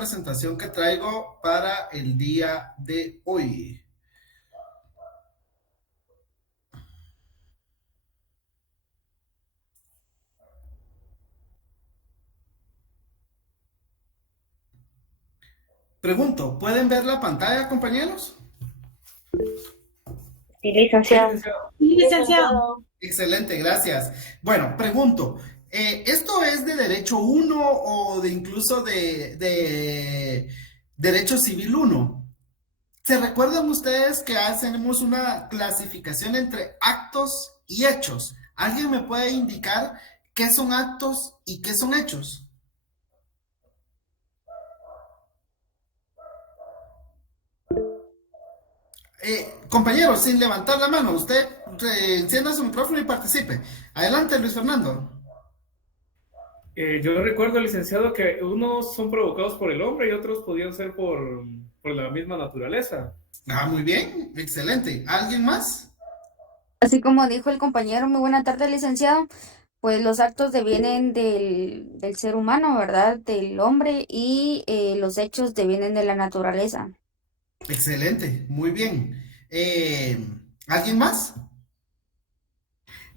presentación que traigo para el día de hoy. Pregunto, ¿pueden ver la pantalla, compañeros? Sí, Sí, licenciado. licenciado. Sí, licenciado. Excelente, gracias. Bueno, pregunto, ¿esto es de Derecho uno o de incluso de Derecho Civil uno? ¿Se recuerdan ustedes que hacemos una clasificación entre actos y hechos? ¿Alguien me puede indicar qué son actos y qué son hechos? Compañeros, sin levantar la mano, usted encienda su micrófono y participe. Adelante, Luis Fernando. Yo recuerdo, licenciado, que unos son provocados por el hombre y otros podían ser por la misma naturaleza. Ah, muy bien, excelente. ¿Alguien más? Así como dijo el compañero, muy buena tarde, licenciado. Pues los actos devienen del ser humano, ¿verdad? Del hombre y los hechos devienen de la naturaleza. Excelente, muy bien. ¿Alguien más?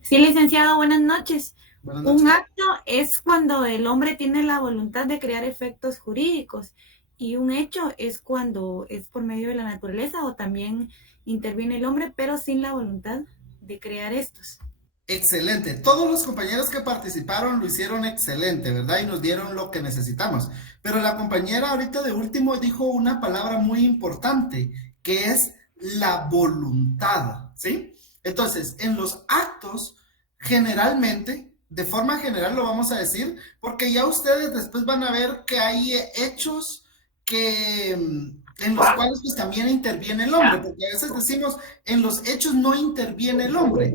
Sí, licenciado, buenas noches. Buenas Un noches. acto es cuando el hombre tiene la voluntad de crear efectos jurídicos y un hecho es cuando es por medio de la naturaleza o también interviene el hombre, pero sin la voluntad de crear estos. Excelente. Todos los compañeros que participaron lo hicieron excelente, ¿verdad? Y nos dieron lo que necesitamos. Pero la compañera ahorita de último dijo una palabra muy importante, que es la voluntad, ¿sí? Entonces, en los actos, generalmente, de forma general lo vamos a decir, porque ya ustedes después van a ver que hay hechos que en los cuales pues también interviene el hombre, porque a veces decimos, en los hechos no interviene el hombre.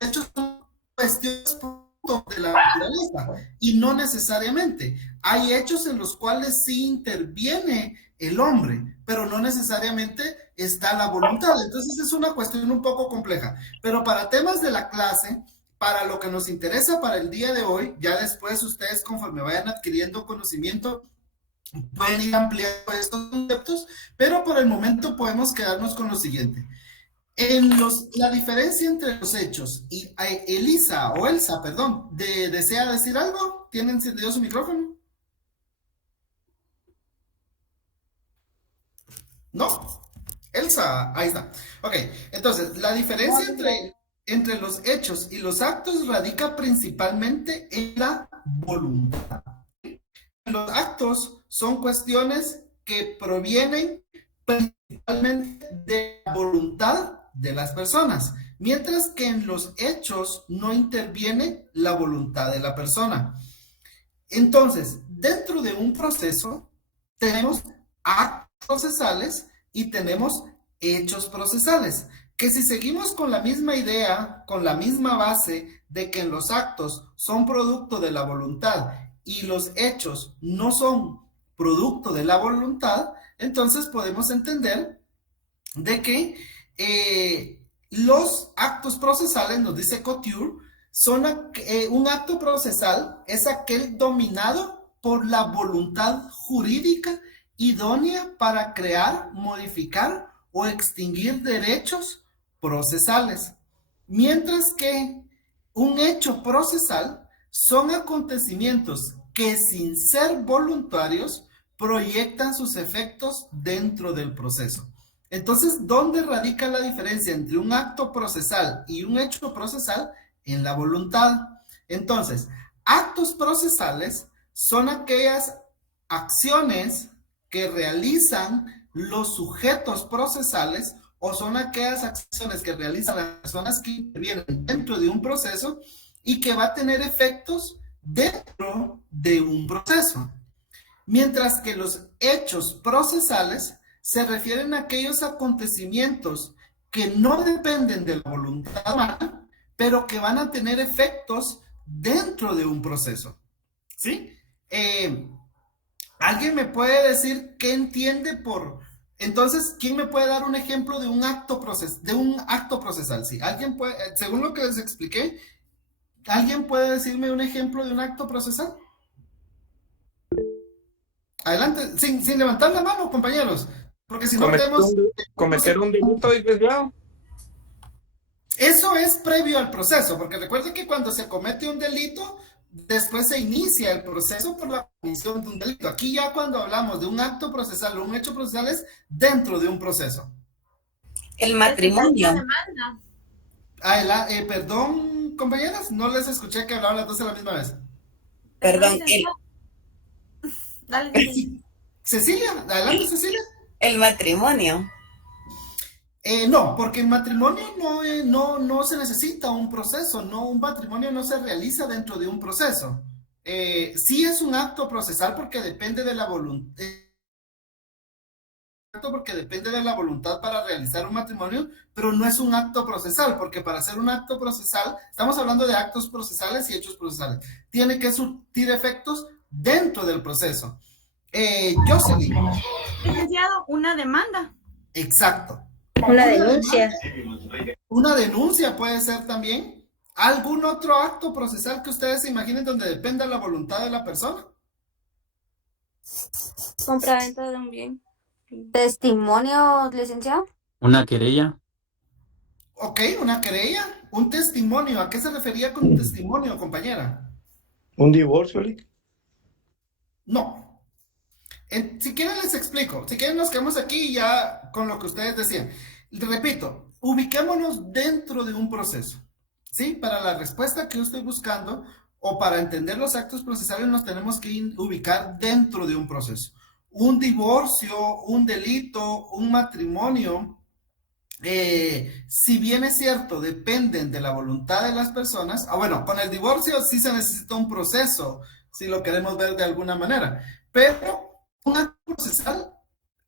De hecho, son cuestiones de la naturaleza y no necesariamente. Hay hechos en los cuales sí interviene el hombre, pero no necesariamente está la voluntad. Entonces es una cuestión un poco compleja. Pero para temas de la clase, para lo que nos interesa para el día de hoy, ya después ustedes conforme vayan adquiriendo conocimiento, pueden ir ampliando estos conceptos, pero por el momento podemos quedarnos con lo siguiente. La diferencia entre los hechos y Elisa o Elsa, perdón, ¿desea decir algo? ¿Tiene encendido su micrófono? No. Elsa, ahí está. Ok, entonces, la diferencia entre los hechos y los actos radica principalmente en la voluntad. Los actos son cuestiones que provienen principalmente de la voluntad de las personas, mientras que en los hechos no interviene la voluntad de la persona. Entonces, dentro de un proceso tenemos actos procesales y tenemos hechos procesales, que si seguimos con la misma idea, con la misma base de que los actos son producto de la voluntad y los hechos no son producto de la voluntad, entonces podemos entender de que los actos procesales, nos dice Couture, son un acto procesal, es aquel dominado por la voluntad jurídica idónea para crear, modificar o extinguir derechos procesales. Mientras que un hecho procesal son acontecimientos que sin ser voluntarios proyectan sus efectos dentro del proceso. Entonces, ¿dónde radica la diferencia entre un acto procesal y un hecho procesal? En la voluntad. Entonces, actos procesales son aquellas acciones que realizan los sujetos procesales o son aquellas acciones que realizan las personas que intervienen dentro de un proceso y que va a tener efectos dentro de un proceso. Mientras que los hechos procesales se refieren a aquellos acontecimientos que no dependen de la voluntad humana, pero que van a tener efectos dentro de un proceso. ¿Sí? ¿Alguien me puede decir qué entiende por... Entonces, ¿quién me puede dar un ejemplo de un acto procesal? Sí, alguien puede, según lo que les expliqué, ¿alguien puede decirme un ejemplo de un acto procesal? Adelante, sin levantar la mano, compañeros, porque si no Cometer tenemos... cometer un delito, licenciado. Eso es previo al proceso, porque recuerden que cuando se comete un delito, después se inicia el proceso por la comisión de un delito. Aquí ya cuando hablamos de un acto procesal o un hecho procesal es dentro de un proceso. El matrimonio. Perdón, compañeras, no les escuché que hablaban las dos a la misma vez. Perdón, Dale. Cecilia, adelante, Cecilia. el matrimonio. No, porque el matrimonio no se necesita un proceso, no, un matrimonio no se realiza dentro de un proceso. Sí es un acto procesal porque depende de la voluntad. Porque depende de la voluntad para realizar un matrimonio, pero no es un acto procesal, porque para hacer un acto procesal, estamos hablando de actos procesales y hechos procesales, tiene que surtir efectos dentro del proceso. Jocelyn. Licenciado, una demanda. Exacto. Una denuncia. Una denuncia puede ser también. ¿Algún otro acto procesal que ustedes se imaginen donde dependa la voluntad de la persona? Compraventa de un bien. Testimonio, licenciado. Una querella. Ok, una querella, un testimonio. ¿A qué se refería con un testimonio, compañera? ¿Un divorcio, Lick? No. Si quieren les explico. Si quieren nos quedamos aquí ya con lo que ustedes decían. Repito, ubiquémonos dentro de un proceso. ¿Sí? Para la respuesta que yo estoy buscando o para entender los actos procesales nos tenemos que ubicar dentro de un proceso. Un divorcio, un delito, un matrimonio, si bien es cierto, dependen de la voluntad de las personas. Bueno, con el divorcio sí se necesita un proceso, si lo queremos ver de alguna manera, pero un acto procesal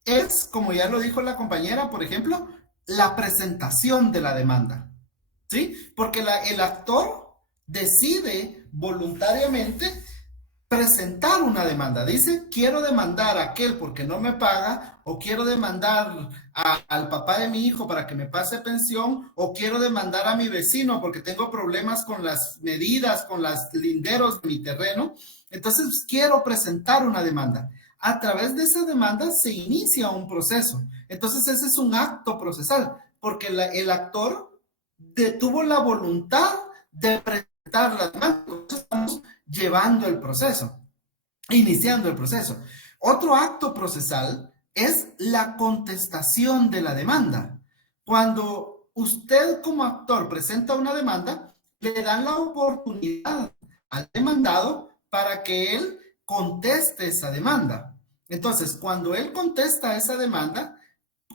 es, como ya lo dijo la compañera, por ejemplo, la presentación de la demanda, ¿sí? Porque el actor decide voluntariamente presentar una demanda. Dice, quiero demandar a aquel porque no me paga, o quiero demandar al papá de mi hijo para que me pase pensión, o quiero demandar a mi vecino porque tengo problemas con las medidas, con los linderos de mi terreno. Entonces, quiero presentar una demanda. A través de esa demanda se inicia un proceso. Entonces, ese es un acto procesal, porque el actor tuvo la voluntad de presentar la demanda. Entonces, estamos llevando el proceso, iniciando el proceso. Otro acto procesal es la contestación de la demanda. Cuando usted como actor presenta una demanda, le dan la oportunidad al demandado para que él conteste esa demanda. Entonces, cuando él contesta esa demanda,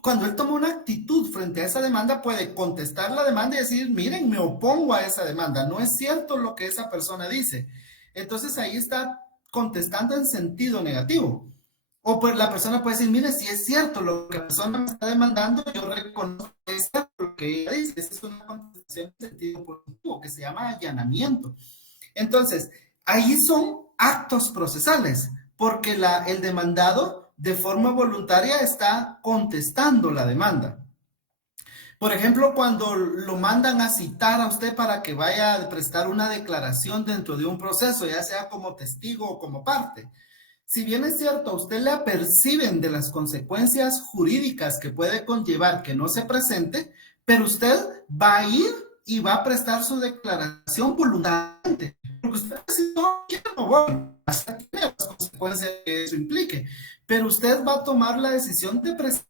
cuando él toma una actitud frente a esa demanda, puede contestar la demanda y decir, miren, me opongo a esa demanda, no es cierto lo que esa persona dice. Entonces ahí está contestando en sentido negativo. O pues la persona puede decir, mire, si es cierto lo que la persona me está demandando, yo reconozco lo que ella dice. Esa es una contestación en sentido positivo que se llama allanamiento. Entonces, ahí son actos procesales, porque el demandado de forma voluntaria está contestando la demanda. Por ejemplo, cuando lo mandan a citar a usted para que vaya a prestar una declaración dentro de un proceso, ya sea como testigo o como parte. Si bien es cierto, a usted le aperciben de las consecuencias jurídicas que puede conllevar que no se presente, pero usted va a ir y va a prestar su declaración voluntariamente. Porque usted no quiere, bueno, hasta tiene las consecuencias que eso implique, pero usted va a tomar la decisión de prestar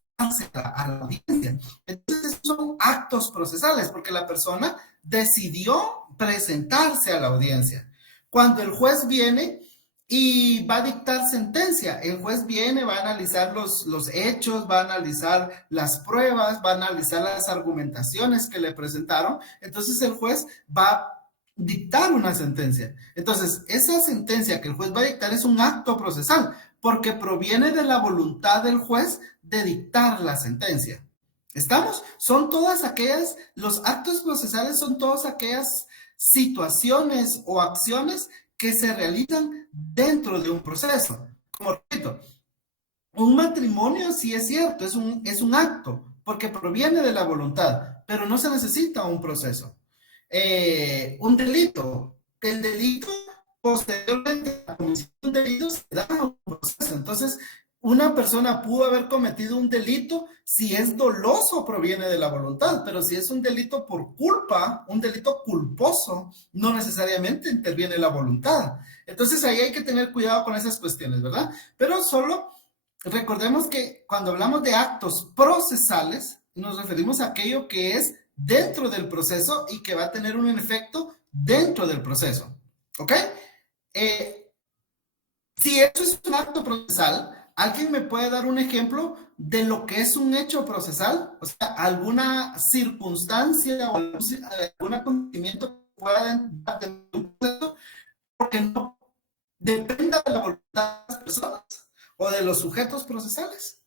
a la audiencia. Entonces son actos procesales porque la persona decidió presentarse a la audiencia. Cuando el juez viene y va a dictar sentencia, el juez viene, va a analizar los hechos, va a analizar las pruebas, va a analizar las argumentaciones que le presentaron. Entonces el juez va a dictar una sentencia. Entonces esa sentencia que el juez va a dictar es un acto procesal porque proviene de la voluntad del juez de dictar la sentencia. ¿Estamos? Son todas aquellas, los actos procesales son todas aquellas situaciones o acciones que se realizan dentro de un proceso. Como repito, un matrimonio sí es cierto, es un acto, porque proviene de la voluntad, pero no se necesita un proceso. Un delito, el delito posteriormente la comisión de un delito se da un proceso. Entonces, una persona pudo haber cometido un delito si es doloso, proviene de la voluntad, pero si es un delito por culpa, un delito culposo, no necesariamente interviene la voluntad. Entonces ahí hay que tener cuidado con esas cuestiones, ¿verdad? Pero solo recordemos que cuando hablamos de actos procesales, nos referimos a aquello que es dentro del proceso y que va a tener un efecto dentro del proceso, ¿ok? Si eso es un acto procesal, ¿alguien me puede dar un ejemplo de lo que es un hecho procesal? O sea, alguna circunstancia o algún acontecimiento que pueda dar de un proceso porque no dependa de la voluntad de las personas o de los sujetos procesales.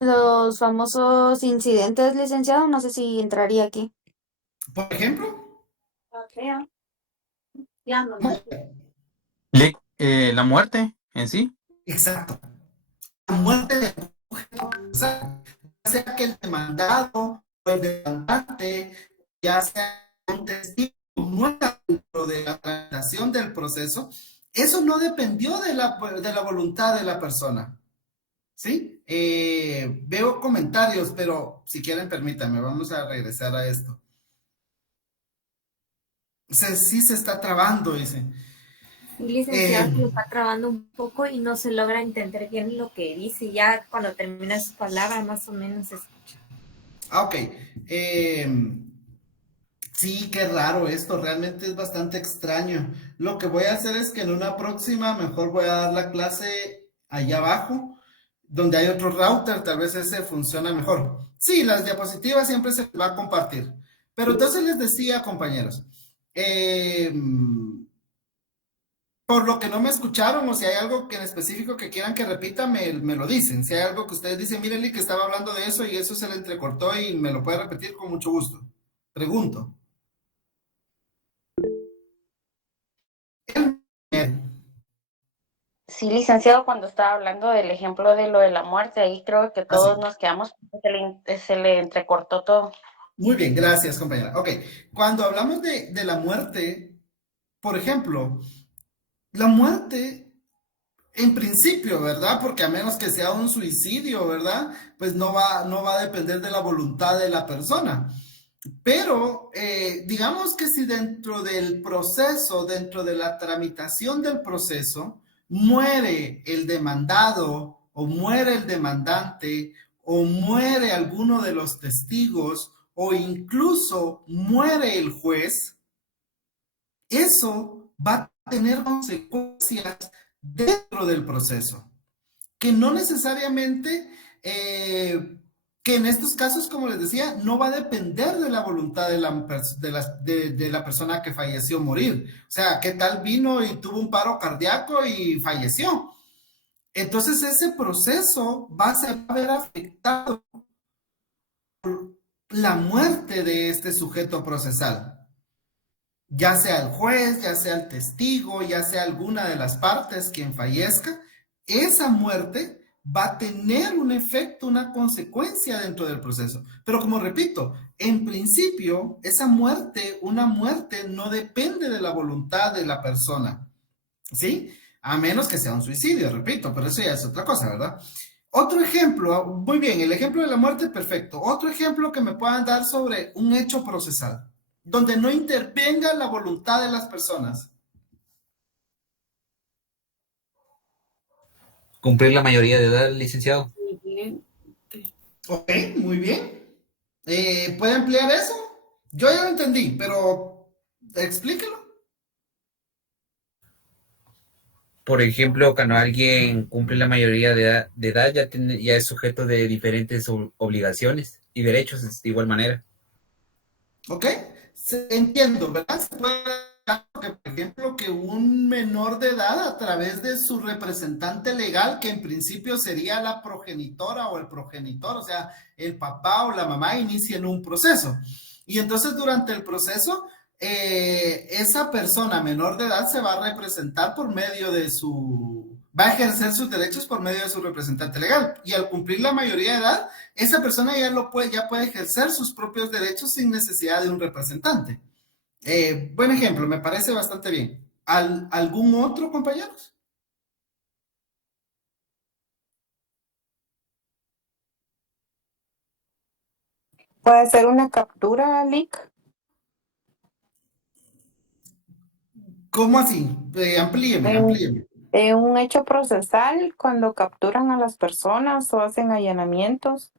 Los famosos incidentes, licenciado, no sé si entraría aquí. Por ejemplo, La muerte en sí. exacto, la muerte de un sujeto procesal, ya sea que el demandado o el demandante, ya sea un testigo, muera dentro de la tramitación del proceso, eso no dependió de la voluntad de la persona. ¿Sí? Veo comentarios, pero si quieren, permítanme, vamos a regresar a esto. Sí se está trabando, dice. Licenciado, se lo está trabando un poco y no se logra entender bien lo que dice. Ya cuando termina sus palabras, más o menos se escucha. Ok. Sí, qué raro esto, realmente es bastante extraño. Lo que voy a hacer es que en una próxima mejor voy a dar la clase allá abajo, donde hay otro router, tal vez ese funciona mejor. Sí, las diapositivas siempre se va a compartir. Pero entonces les decía, compañeros, por lo que no me escucharon o si hay algo que en específico que quieran que repita, me lo dicen. Si hay algo que ustedes dicen, mírenle que estaba hablando de eso y eso se le entrecortó y me lo puede repetir con mucho gusto. Pregunto. Sí, licenciado, cuando estaba hablando del ejemplo de lo de la muerte, ahí creo que todos nos quedamos, se le entrecortó todo. Muy bien, gracias, compañera. Ok, cuando hablamos de la muerte, por ejemplo, la muerte, en principio, ¿verdad? Porque a menos que sea un suicidio, ¿verdad? Pues no va a depender de la voluntad de la persona. Pero digamos que si dentro del proceso, dentro de la tramitación del proceso, muere el demandado o muere el demandante o muere alguno de los testigos o incluso muere el juez, eso va a tener consecuencias dentro del proceso, que no necesariamente, que en estos casos, como les decía, no va a depender de la voluntad de la persona que falleció morir. O sea, ¿qué tal vino y tuvo un paro cardíaco y falleció? Entonces ese proceso va a ver afectado por la muerte de este sujeto procesal. Ya sea el juez, ya sea el testigo, ya sea alguna de las partes quien fallezca, esa muerte va a tener un efecto, una consecuencia dentro del proceso. Pero como repito, en principio, esa muerte, una muerte no depende de la voluntad de la persona, ¿sí? A menos que sea un suicidio, repito, pero eso ya es otra cosa, ¿verdad? Otro ejemplo, muy bien, el ejemplo de la muerte, perfecto. Otro ejemplo que me puedan dar sobre un hecho procesal, donde no intervenga la voluntad de las personas. Cumplir la mayoría de edad, licenciado. Ok, muy bien. ¿Puede ampliar eso? Yo ya lo entendí, pero explíquelo. Por ejemplo, cuando alguien cumple la mayoría de edad ya es sujeto de diferentes obligaciones y derechos de igual manera. Ok, entiendo, ¿verdad? Se puede dar que, por ejemplo, que un menor de edad a través de su representante legal, que en principio sería la progenitora o el progenitor, o sea, el papá o la mamá, inicien un proceso. Y entonces durante el proceso, esa persona menor de edad se va a representar por medio de va a ejercer sus derechos por medio de su representante legal. Y al cumplir la mayoría de edad, esa persona ya puede ejercer sus propios derechos sin necesidad de un representante. Buen ejemplo, me parece bastante bien. ¿Algún otro, compañeros? Puede ser una captura, Lick. ¿Cómo así? Amplíeme, amplíeme. En un hecho procesal, cuando capturan a las personas o hacen allanamientos.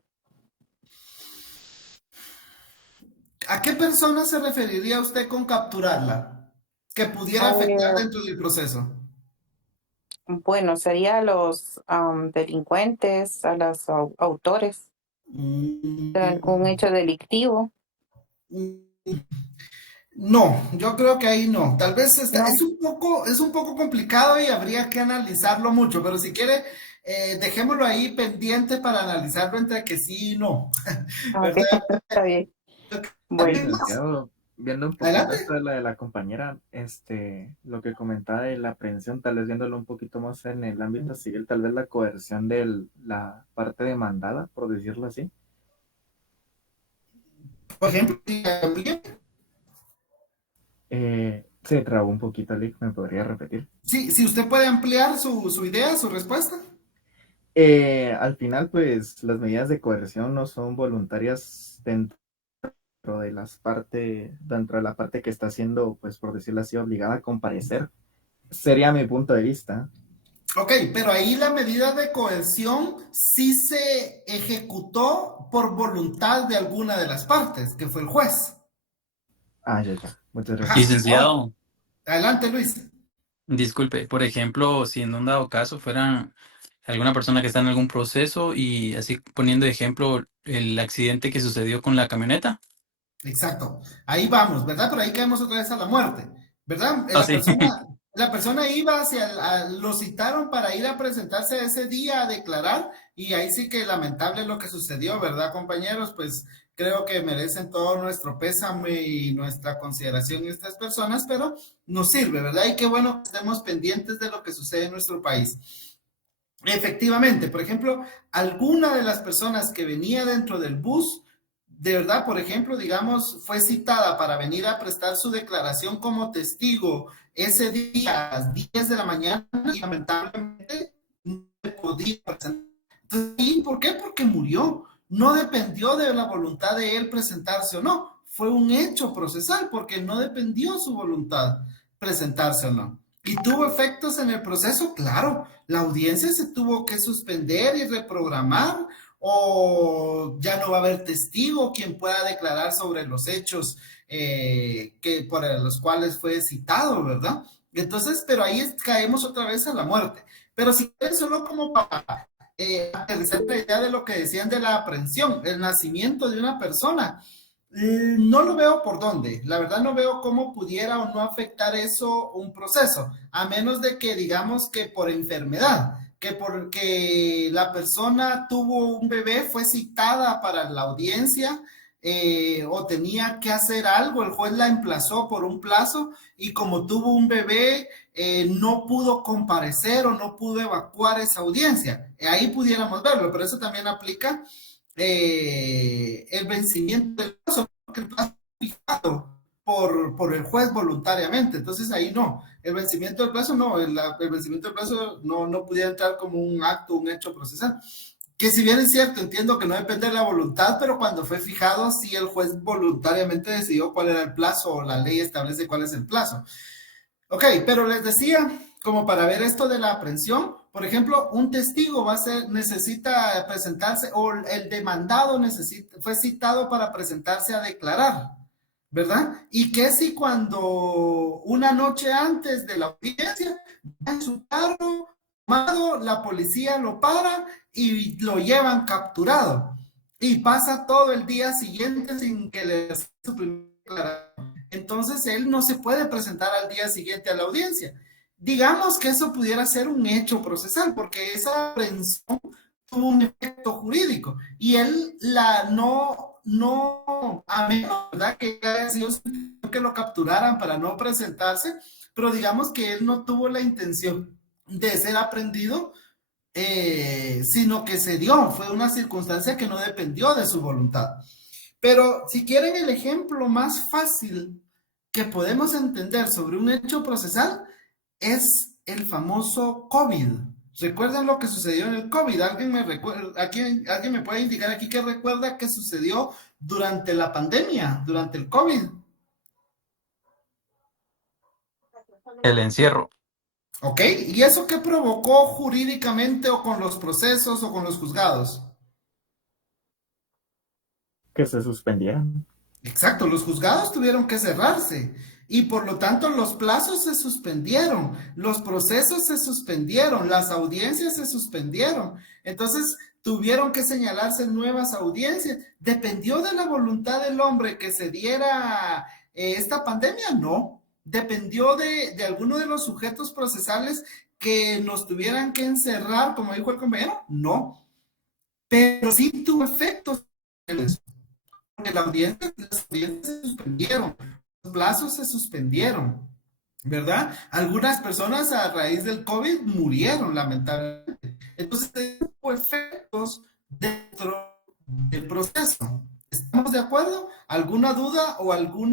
¿A qué persona se referiría usted con capturarla? Que pudiera afectar dentro del proceso. Bueno, sería a los delincuentes, a los autores de algún hecho delictivo. No, yo creo que ahí no. Tal vez No. es un poco complicado y habría que analizarlo mucho, pero si quiere, dejémoslo ahí pendiente para analizarlo entre que sí y no. Ok, está bien. Bueno. Licenciado, viendo un poquito Adelante. esto de la compañera, lo que comentaba de la aprehensión, tal vez viéndolo un poquito más en el ámbito civil, tal vez la coerción de la parte demandada, por decirlo así. Por ejemplo, se trabó un poquito, Lick, ¿me podría repetir? sí, si usted puede ampliar su idea, su respuesta. Al final, pues, las medidas de coerción no son voluntarias dentro de la parte que está siendo, pues, por decirlo así, obligada a comparecer. Sería mi punto de vista. Ok, pero ahí la medida de coerción sí se ejecutó por voluntad de alguna de las partes, que fue el juez. Ya. Muchas gracias. Ajá. Licenciado, Adelante, Luis. disculpe, por ejemplo, si en un dado caso fuera alguna persona que está en algún proceso y así poniendo de ejemplo el accidente que sucedió con la camioneta. Exacto. Ahí vamos, ¿verdad? Pero ahí caemos otra vez a la muerte, ¿verdad? Sí. La persona iba lo citaron para ir a presentarse ese día a declarar y ahí sí que lamentable lo que sucedió, ¿verdad, compañeros? Pues creo que merecen todo nuestro pésame y nuestra consideración estas personas, pero nos sirve, ¿verdad? Y qué bueno que estemos pendientes de lo que sucede en nuestro país. Efectivamente, por ejemplo, alguna de las personas que venía dentro del bus, de verdad, por ejemplo, digamos, fue citada para venir a prestar su declaración como testigo ese día a las 10 de la mañana y lamentablemente no se podía presentar. Entonces, ¿y por qué? Porque murió. No dependió de la voluntad de él presentarse o no. Fue un hecho procesal porque no dependió su voluntad presentarse o no. ¿Y tuvo efectos en el proceso? Claro, la audiencia se tuvo que suspender y reprogramar o ya no va a haber testigo quien pueda declarar sobre los hechos por los cuales fue citado, ¿verdad? Entonces, pero ahí caemos otra vez a la muerte. Pero si es solo como para aterrizar la idea de lo que decían de la aprehensión, el nacimiento de una persona. No lo veo por dónde, la verdad no veo cómo pudiera o no afectar eso un proceso, a menos de que digamos que por enfermedad, que porque la persona tuvo un bebé, fue citada para la audiencia o tenía que hacer algo, el juez la emplazó por un plazo y como tuvo un bebé no pudo comparecer o no pudo evacuar esa audiencia. Ahí pudiéramos verlo, pero eso también aplica el vencimiento del plazo, porque el plazo fijado por el juez voluntariamente, entonces ahí no, el vencimiento del plazo no, el vencimiento del plazo no pudiera entrar como un acto, un hecho procesal, que si bien es cierto, entiendo que no depende de la voluntad, pero cuando fue fijado, sí el juez voluntariamente decidió cuál era el plazo o la ley establece cuál es el plazo. Ok, pero les decía, como para ver esto de la aprehensión, por ejemplo, un testigo necesita presentarse o el demandado fue citado para presentarse a declarar, ¿verdad? Y que si cuando una noche antes de la audiencia, en su carro, la policía lo para y lo llevan capturado y pasa todo el día siguiente sin que le dé su primera declaración. Entonces él no se puede presentar al día siguiente a la audiencia. Digamos que eso pudiera ser un hecho procesal, porque esa aprehensión tuvo un efecto jurídico y él a menos, ¿verdad? Que haya sido que lo capturaran para no presentarse, pero digamos que él no tuvo la intención de ser aprehendido, sino que se dio, fue una circunstancia que no dependió de su voluntad. Pero si quieren el ejemplo más fácil que podemos entender sobre un hecho procesal es el famoso COVID. ¿Recuerdan lo que sucedió en el COVID? ¿Alguien me puede indicar aquí qué recuerda que sucedió durante la pandemia, durante el COVID? El encierro. ¿Ok? ¿Y eso qué provocó jurídicamente o con los procesos o con los juzgados? Que se suspendieran. Exacto, los juzgados tuvieron que cerrarse y por lo tanto los plazos se suspendieron, los procesos se suspendieron, las audiencias se suspendieron. Entonces tuvieron que señalarse nuevas audiencias. ¿Dependió de la voluntad del hombre que se diera esta pandemia? No. ¿Dependió de alguno de los sujetos procesales que nos tuvieran que encerrar, como dijo el compañero? No. Pero sí tuvo efectos en eso. Porque las audiencias se suspendieron, los plazos se suspendieron, ¿verdad? Algunas personas a raíz del COVID murieron, lamentablemente. Entonces, hubo efectos dentro del proceso. ¿Estamos de acuerdo? ¿Alguna duda o algo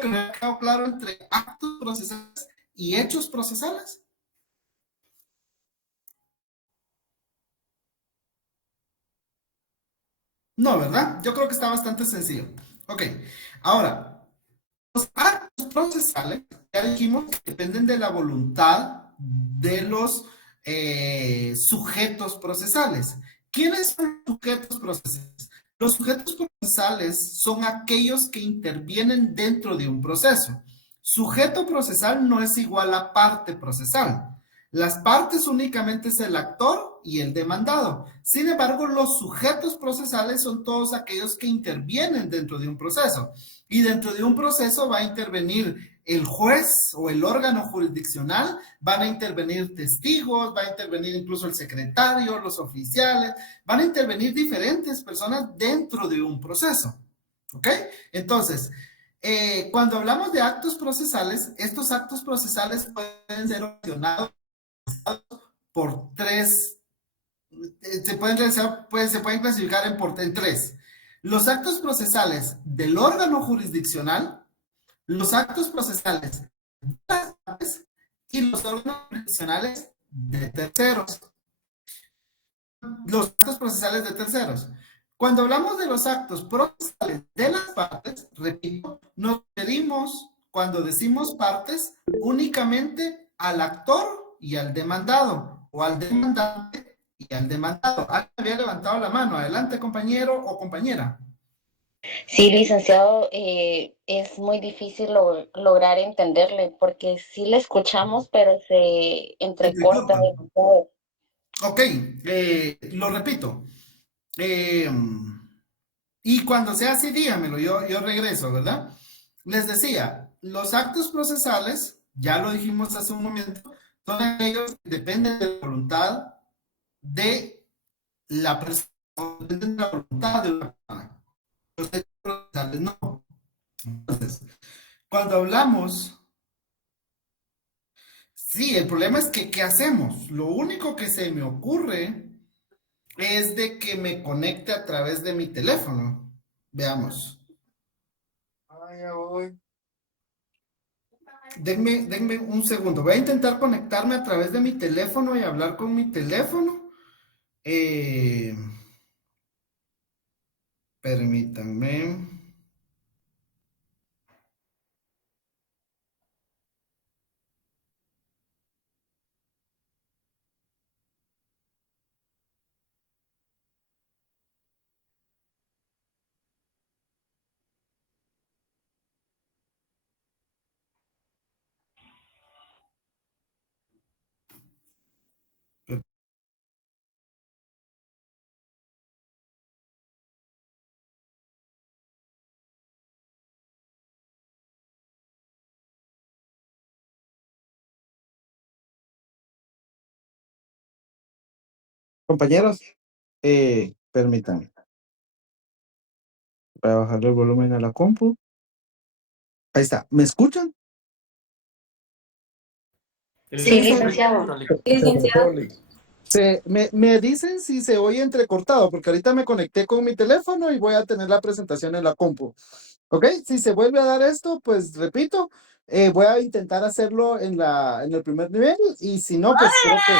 que no haya quedado claro entre actos procesales y hechos procesales? No, ¿verdad? Yo creo que está bastante sencillo. Ok, ahora, los actos procesales, ya dijimos que dependen de la voluntad de los sujetos procesales. ¿Quiénes son los sujetos procesales? Los sujetos procesales son aquellos que intervienen dentro de un proceso. Sujeto procesal no es igual a parte procesal. Las partes únicamente es el actor y el demandado. Sin embargo, los sujetos procesales son todos aquellos que intervienen dentro de un proceso. Y dentro de un proceso va a intervenir el juez o el órgano jurisdiccional, van a intervenir testigos, va a intervenir incluso el secretario, los oficiales, van a intervenir diferentes personas dentro de un proceso. ¿Ok? Entonces, cuando hablamos de actos procesales, estos actos procesales pueden ser opcionados por tres, se pueden clasificar en tres. Los actos procesales del órgano jurisdiccional, los actos procesales de las partes y los órganos jurisdiccionales de terceros. Los actos procesales de terceros. Cuando hablamos de los actos procesales de las partes, repito, nos referimos, cuando decimos partes, únicamente al actor y al demandado, o al demandante y al demandado. Alguien había levantado la mano. Adelante, compañero o compañera. Sí, licenciado, es muy difícil lograr entenderle porque sí le escuchamos, pero se entrecorta demasiado. Ok, lo repito. Y cuando sea así, dígamelo, yo regreso, ¿verdad? Les decía, los actos procesales, ya lo dijimos hace un momento, son aquellos que dependen de la voluntad de la persona, dependen de la voluntad de una persona. Los hechos procesales no. Entonces, cuando hablamos, sí, el problema es que, ¿qué hacemos? Lo único que se me ocurre es de que me conecte a través de mi teléfono. Veamos. Denme un segundo. Voy a intentar conectarme a través de mi teléfono y hablar con mi teléfono. Permítanme. Compañeros, permítanme. Voy a bajarle el volumen a la compu. Ahí está. ¿Me escuchan? Sí, licenciado. Licenciado. Me dicen si se oye entrecortado, porque ahorita me conecté con mi teléfono y voy a tener la presentación en la compu. ¿Ok? Si se vuelve a dar esto, pues repito, voy a intentar hacerlo en el primer nivel y si no, pues creo que...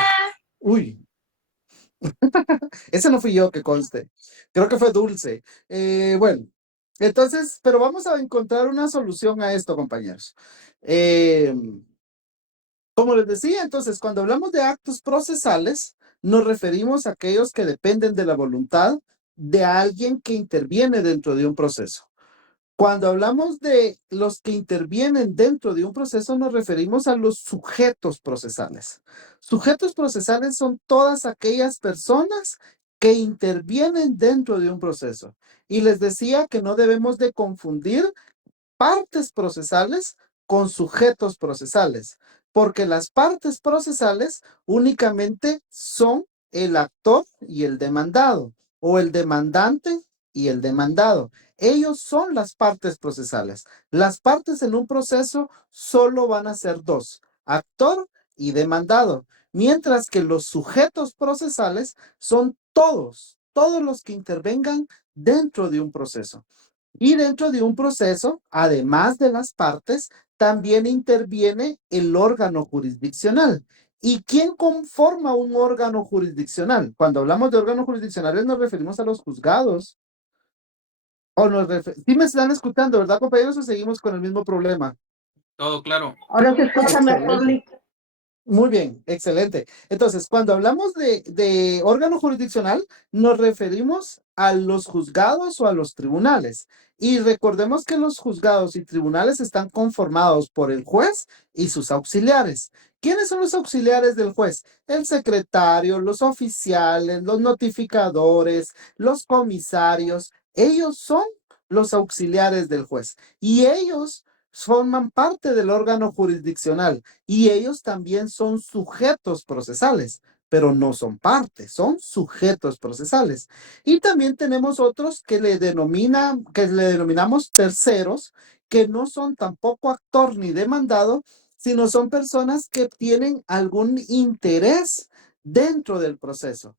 Uy, ese no fui yo, que conste. Creo que fue Dulce. Bueno, entonces, pero vamos a encontrar una solución a esto, compañeros. Como les decía, entonces, cuando hablamos de actos procesales, nos referimos a aquellos que dependen de la voluntad de alguien que interviene dentro de un proceso. Cuando hablamos de los que intervienen dentro de un proceso, nos referimos a los sujetos procesales. Sujetos procesales son todas aquellas personas que intervienen dentro de un proceso. Y les decía que no debemos de confundir partes procesales con sujetos procesales, porque las partes procesales únicamente son el actor y el demandado, o el demandante y el demandado. Ellos son las partes procesales. Las partes en un proceso solo van a ser dos, actor y demandado, mientras que los sujetos procesales son todos los que intervengan dentro de un proceso. Y dentro de un proceso, además de las partes, también interviene el órgano jurisdiccional. ¿Y quién conforma un órgano jurisdiccional? Cuando hablamos de órganos jurisdiccionales nos referimos a los juzgados. Sí me están escuchando, ¿verdad, compañeros? ¿O seguimos con el mismo problema? Todo claro. Ahora se escucha mejor, Lick. Muy bien, excelente. Entonces, cuando hablamos de órgano jurisdiccional, nos referimos a los juzgados o a los tribunales. Y recordemos que los juzgados y tribunales están conformados por el juez y sus auxiliares. ¿Quiénes son los auxiliares del juez? El secretario, los oficiales, los notificadores, los comisarios. Ellos son los auxiliares del juez. Y ellos forman parte del órgano jurisdiccional y ellos también son sujetos procesales, pero no son parte, son sujetos procesales. Y también tenemos otros que le denominamos terceros, que no son tampoco actor ni demandado, sino son personas que tienen algún interés dentro del proceso.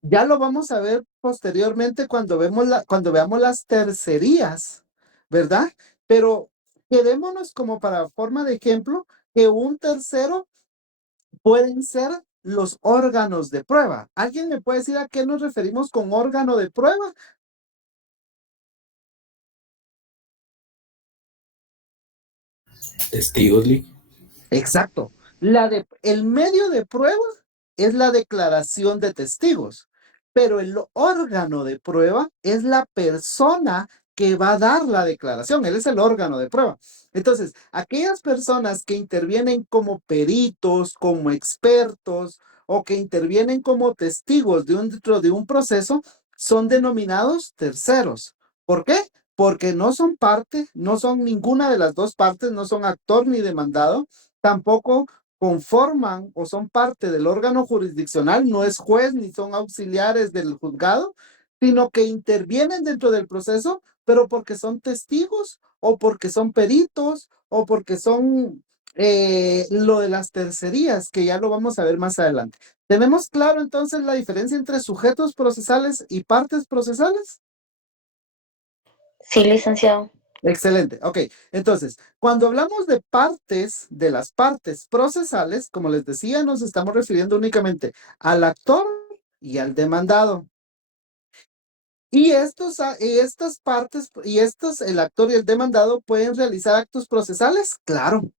Ya lo vamos a ver posteriormente cuando veamos las tercerías, ¿verdad? Pero quedémonos como para forma de ejemplo que un tercero pueden ser los órganos de prueba. ¿Alguien me puede decir a qué nos referimos con órgano de prueba? Testigos, Lick. Exacto. El medio de prueba es la declaración de testigos, pero el órgano de prueba es la persona que va a dar la declaración. Él es el órgano de prueba. Entonces, aquellas personas que intervienen como peritos, como expertos o que intervienen como testigos dentro de un proceso son denominados terceros. ¿Por qué? Porque no son parte, no son ninguna de las dos partes, no son actor ni demandado, tampoco conforman o son parte del órgano jurisdiccional, no es juez ni son auxiliares del juzgado, sino que intervienen dentro del proceso, pero porque son testigos o porque son peritos o porque son lo de las tercerías, que ya lo vamos a ver más adelante. ¿Tenemos claro entonces la diferencia entre sujetos procesales y partes procesales? Sí, licenciado. Excelente. Ok, entonces, cuando hablamos de partes, de las partes procesales, como les decía, nos estamos refiriendo únicamente al actor y al demandado. Y estas partes, el actor y el demandado pueden realizar actos procesales, claro.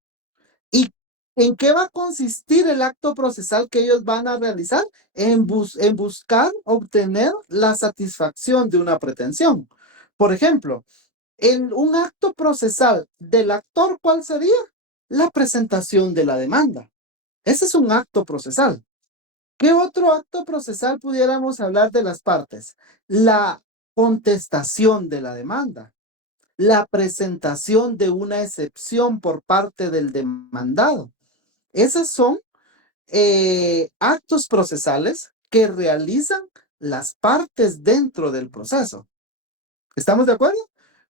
¿Y en qué va a consistir el acto procesal que ellos van a realizar? En buscar obtener la satisfacción de una pretensión. Por ejemplo, en un acto procesal del actor, ¿cuál sería? La presentación de la demanda. Ese es un acto procesal. ¿Qué otro acto procesal pudiéramos hablar de las partes? La contestación de la demanda, la presentación de una excepción por parte del demandado. Esos son actos procesales que realizan las partes dentro del proceso. ¿Estamos de acuerdo?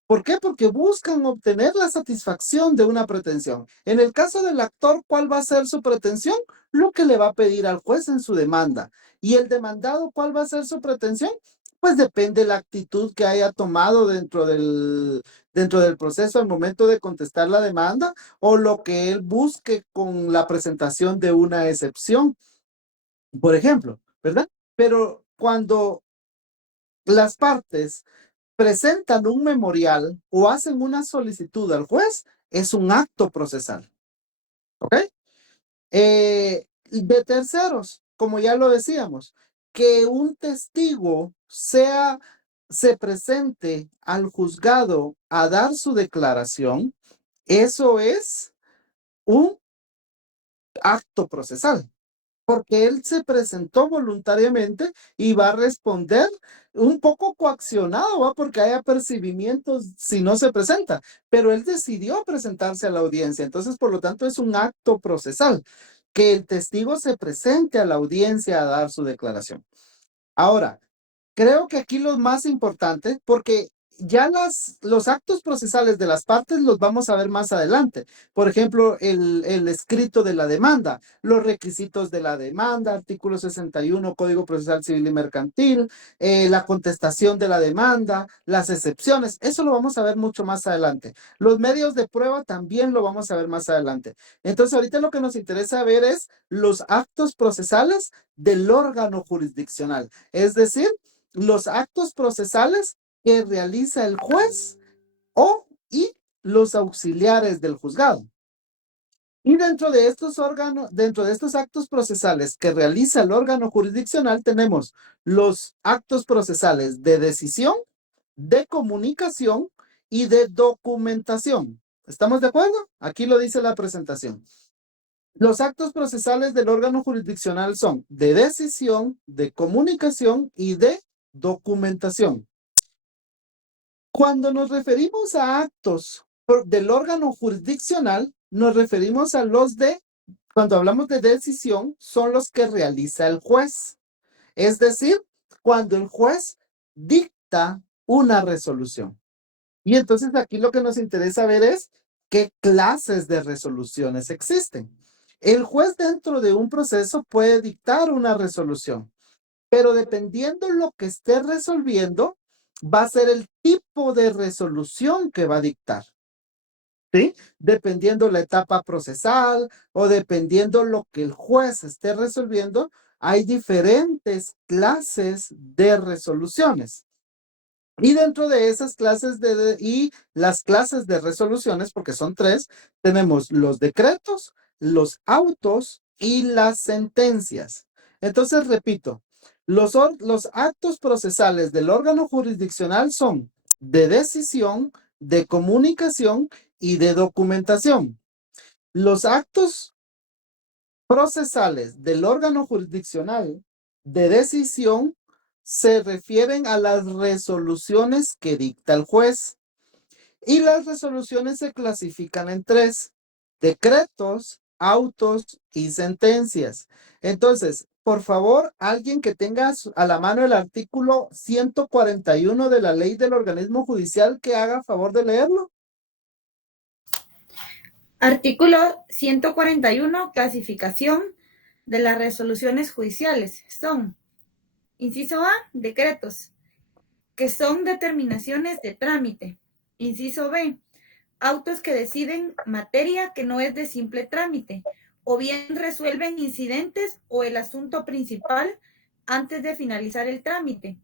¿Por qué? Porque buscan obtener la satisfacción de una pretensión. En el caso del actor, ¿cuál va a ser su pretensión? Lo que le va a pedir al juez en su demanda. ¿Y el demandado cuál va a ser su pretensión? Pues depende de la actitud que haya tomado dentro del proceso al momento de contestar la demanda o lo que él busque con la presentación de una excepción, por ejemplo, ¿verdad? Pero cuando las partes presentan un memorial o hacen una solicitud al juez, es un acto procesal. ¿Ok? De terceros, como ya lo decíamos, que un testigo se presente al juzgado a dar su declaración, eso es un acto procesal, porque él se presentó voluntariamente y va a responder un poco coaccionado, ¿va? Porque hay apercibimientos si no se presenta, pero él decidió presentarse a la audiencia, entonces por lo tanto es un acto procesal, que el testigo se presente a la audiencia a dar su declaración. Ahora, creo que aquí lo más importante, porque ya los actos procesales de las partes los vamos a ver más adelante. Por ejemplo, el escrito de la demanda, los requisitos de la demanda, artículo 61, Código Procesal Civil y Mercantil, la contestación de la demanda, las excepciones, eso lo vamos a ver mucho más adelante. Los medios de prueba también lo vamos a ver más adelante. Entonces, ahorita lo que nos interesa ver es los actos procesales del órgano jurisdiccional, es decir, los actos procesales que realiza el juez y los auxiliares del juzgado. Y dentro de estos actos procesales que realiza el órgano jurisdiccional, tenemos los actos procesales de decisión, de comunicación y de documentación. ¿Estamos de acuerdo? Aquí lo dice la presentación. Los actos procesales del órgano jurisdiccional son de decisión, de comunicación y de documentación. Cuando nos referimos a actos del órgano jurisdiccional, nos referimos a cuando hablamos de decisión, son los que realiza el juez. Es decir, cuando el juez dicta una resolución. Y entonces aquí lo que nos interesa ver es qué clases de resoluciones existen. El juez dentro de un proceso puede dictar una resolución, pero dependiendo lo que esté resolviendo, va a ser el tipo de resolución que va a dictar. ¿Sí? Dependiendo la etapa procesal o dependiendo lo que el juez esté resolviendo, hay diferentes clases de resoluciones. Y dentro de esas clases y las clases de resoluciones, porque son 3, tenemos los decretos, los autos y las sentencias. Entonces, repito, los actos procesales del órgano jurisdiccional son de decisión, de comunicación y de documentación. Los actos procesales del órgano jurisdiccional de decisión se refieren a las resoluciones que dicta el juez. Y las resoluciones se clasifican en 3: decretos, autos y sentencias. Entonces, por favor, alguien que tenga a la mano el artículo 141 de la Ley del Organismo Judicial, que haga favor de leerlo. Artículo 141, clasificación de las resoluciones judiciales. Son, inciso A, decretos, que son determinaciones de trámite. Inciso B, autos que deciden materia que no es de simple trámite, o bien resuelven incidentes o el asunto principal antes de finalizar el trámite.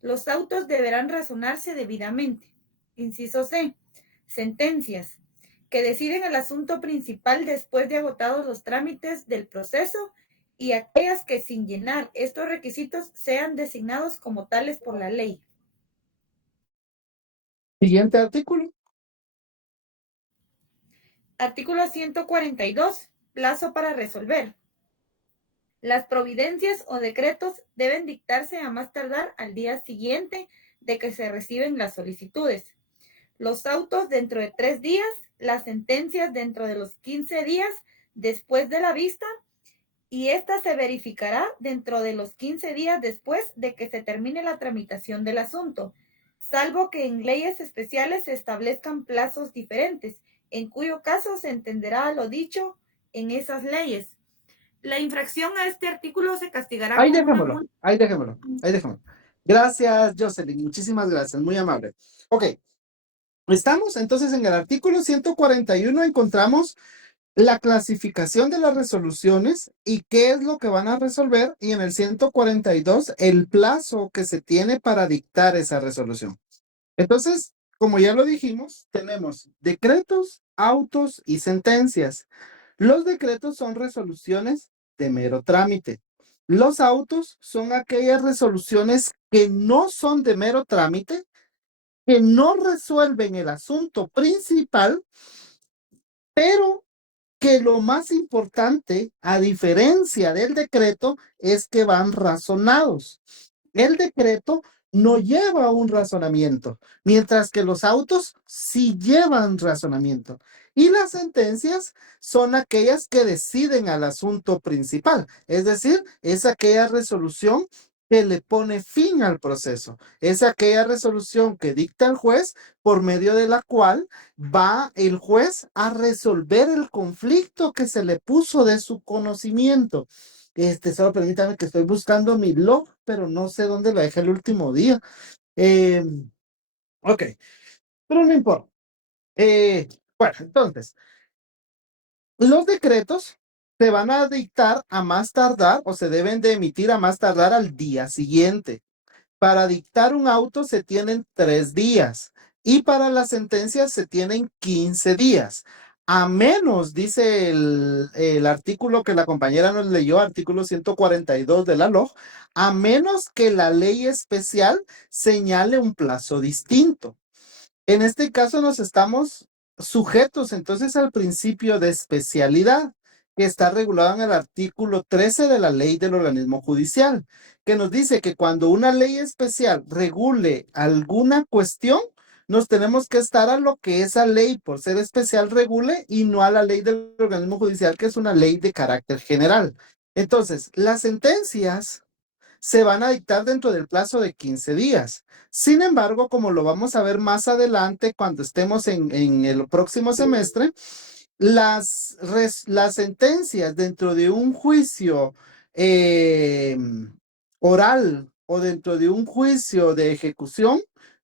Los autos deberán razonarse debidamente. Inciso C, sentencias, que deciden el asunto principal después de agotados los trámites del proceso y aquellas que sin llenar estos requisitos sean designados como tales por la ley. Siguiente artículo. Artículo 142. Plazo para resolver. Las providencias o decretos deben dictarse a más tardar al día siguiente de que se reciben las solicitudes. Los autos dentro de 3 días, las sentencias dentro de los 15 días después de la vista, y esta se verificará dentro de los 15 días después de que se termine la tramitación del asunto, salvo que en leyes especiales se establezcan plazos diferentes, en cuyo caso se entenderá lo dicho en esas leyes. La infracción a este artículo se castigará Ahí con una dejémoslo, multa. ahí dejémoslo, ahí dejémoslo. Gracias, Jocelyn, muchísimas gracias, muy amable. Ok, estamos entonces en el artículo 141, encontramos la clasificación de las resoluciones y qué es lo que van a resolver, y en el 142 el plazo que se tiene para dictar esa resolución. Entonces, como ya lo dijimos, tenemos decretos, autos y sentencias. Los decretos son resoluciones de mero trámite. Los autos son aquellas resoluciones que no son de mero trámite, que no resuelven el asunto principal, pero que lo más importante, a diferencia del decreto, es que van razonados. El decreto no lleva un razonamiento, mientras que los autos sí llevan razonamiento. Y las sentencias son aquellas que deciden al asunto principal, es decir, es aquella resolución que le pone fin al proceso. Es aquella resolución que dicta el juez por medio de la cual va el juez a resolver el conflicto que se le puso de su conocimiento. Solo permítame que estoy buscando mi log, pero no sé dónde lo dejé el último día. Ok, pero no importa. Bueno, entonces, los decretos se van a dictar a más tardar o se deben de emitir a más tardar al día siguiente. Para dictar un auto se tienen 3 días y para las sentencias se tienen 15 días. A menos, dice el artículo que la compañera nos leyó, artículo 142 de la LOG, a menos que la ley especial señale un plazo distinto. En este caso nos estamos sujetos entonces al principio de especialidad que está regulado en el artículo 13 de la ley del organismo judicial, que nos dice que cuando una ley especial regule alguna cuestión, nos tenemos que estar a lo que esa ley por ser especial regule y no a la ley del organismo judicial, que es una ley de carácter general. Entonces, las sentencias se van a dictar dentro del plazo de 15 días. Sin embargo, como lo vamos a ver más adelante cuando estemos en el próximo semestre, las sentencias dentro de un juicio oral o dentro de un juicio de ejecución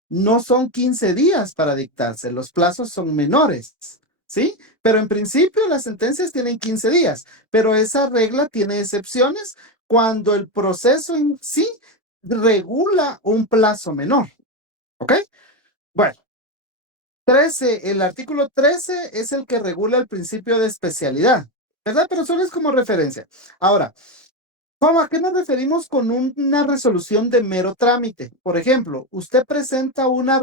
no son 15 días para dictarse, los plazos son menores, ¿sí? Pero en principio las sentencias tienen 15 días, pero esa regla tiene excepciones cuando el proceso en sí regula un plazo menor, ¿ok? Bueno, 13, el artículo 13 es el que regula el principio de especialidad, ¿verdad? Pero solo es como referencia. Ahora, ¿a qué nos referimos con una resolución de mero trámite? Por ejemplo, usted presenta una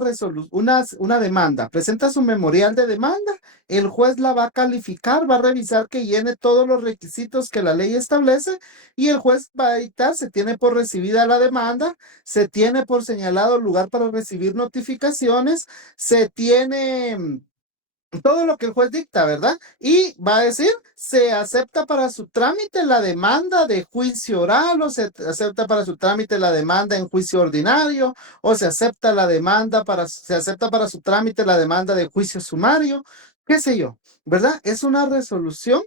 demanda, presenta su memorial de demanda, el juez la va a calificar, va a revisar que llene todos los requisitos que la ley establece y el juez va a dictar, se tiene por recibida la demanda, se tiene por señalado lugar para recibir notificaciones, se tiene todo lo que el juez dicta, ¿verdad? Y va a decir, se acepta para su trámite la demanda de juicio oral, o se acepta para su trámite la demanda en juicio ordinario, o se acepta se acepta para su trámite la demanda de juicio sumario, qué sé yo, ¿verdad? Es una resolución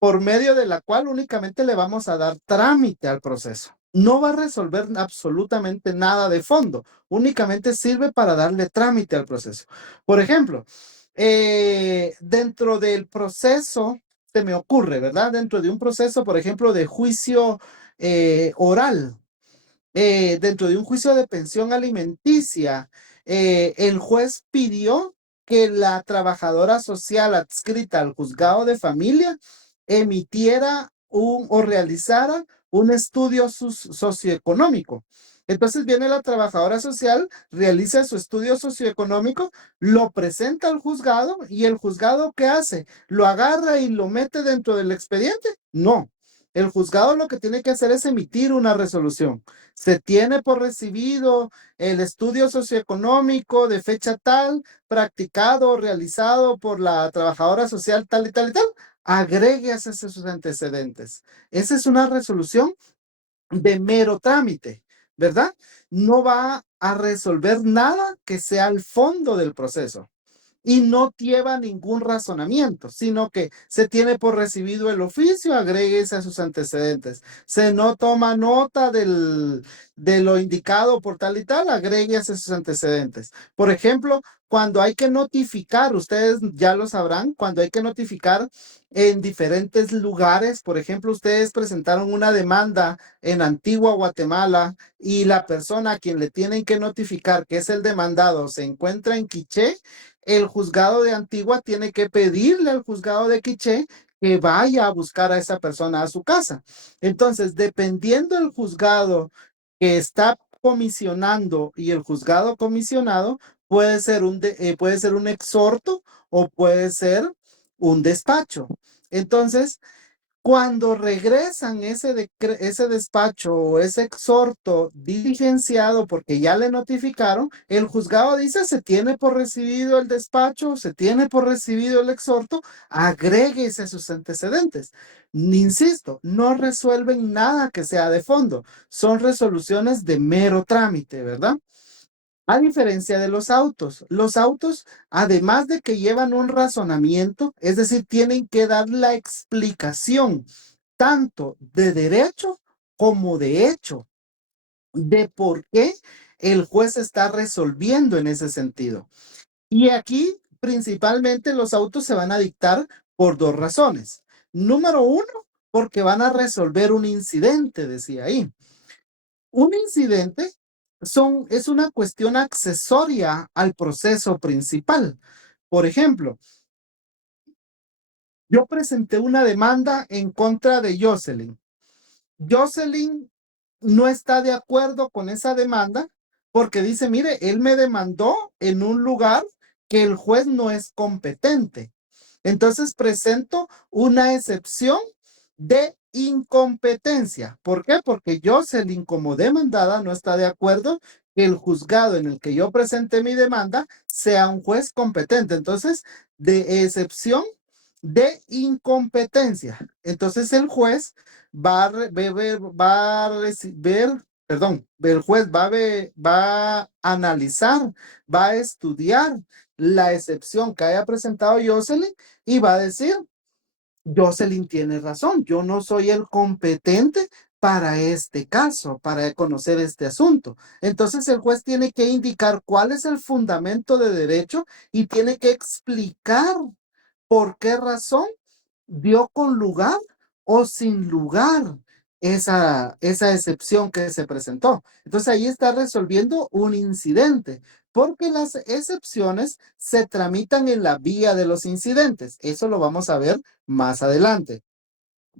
por medio de la cual únicamente le vamos a dar trámite al proceso. No va a resolver absolutamente nada de fondo, únicamente sirve para darle trámite al proceso. Por ejemplo, dentro del proceso, se me ocurre, ¿verdad? Dentro de un proceso, por ejemplo, de juicio oral, dentro de un juicio de pensión alimenticia, el juez pidió que la trabajadora social adscrita al juzgado de familia emitiera o realizara un estudio socioeconómico. Entonces viene la trabajadora social, realiza su estudio socioeconómico, lo presenta al juzgado y el juzgado, ¿qué hace? ¿Lo agarra y lo mete dentro del expediente? No. El juzgado lo que tiene que hacer es emitir una resolución. Se tiene por recibido el estudio socioeconómico de fecha tal, practicado o realizado por la trabajadora social tal y tal y tal. Agregue sus antecedentes. Esa es una resolución de mero trámite, ¿verdad? No va a resolver nada que sea el fondo del proceso. Y no lleva ningún razonamiento, sino que se tiene por recibido el oficio, agréguese a sus antecedentes. Se no toma nota de lo indicado por tal y tal, agréguese a sus antecedentes. Por ejemplo, cuando hay que notificar, ustedes ya lo sabrán, cuando hay que notificar en diferentes lugares, por ejemplo, ustedes presentaron una demanda en Antigua Guatemala y la persona a quien le tienen que notificar, que es el demandado, se encuentra en Quiché. El juzgado de Antigua tiene que pedirle al juzgado de Quiché que vaya a buscar a esa persona a su casa. Entonces, dependiendo del juzgado que está comisionando y el juzgado comisionado, puede ser puede ser un exhorto o puede ser un despacho. Entonces, cuando regresan ese despacho o ese exhorto diligenciado porque ya le notificaron, el juzgado dice, se tiene por recibido el despacho, se tiene por recibido el exhorto, agréguese sus antecedentes. Insisto, no resuelven nada que sea de fondo, son resoluciones de mero trámite, ¿verdad? A diferencia de los autos, además de que llevan un razonamiento, es decir, tienen que dar la explicación tanto de derecho como de hecho, de por qué el juez está resolviendo en ese sentido. Y aquí, principalmente, los autos se van a dictar por dos razones. Número uno, porque van a resolver un incidente, decía ahí. Un incidente es una cuestión accesoria al proceso principal. Por ejemplo, yo presenté una demanda en contra de Jocelyn. Jocelyn no está de acuerdo con esa demanda porque dice, mire, él me demandó en un lugar que el juez no es competente. Entonces presento una excepción de incompetencia. ¿Por qué? Porque Jocelyn, como demandada, no está de acuerdo que el juzgado en el que yo presenté mi demanda sea un juez competente. Entonces, de excepción de incompetencia. Entonces, el juez va a analizar, va a estudiar la excepción que haya presentado Jocelyn y va a decir, Jocelyn tiene razón, yo no soy el competente para este caso, para conocer este asunto. Entonces el juez tiene que indicar cuál es el fundamento de derecho y tiene que explicar por qué razón dio con lugar o sin lugar esa excepción que se presentó. Entonces ahí está resolviendo un incidente, porque las excepciones se tramitan en la vía de los incidentes. Eso lo vamos a ver más adelante.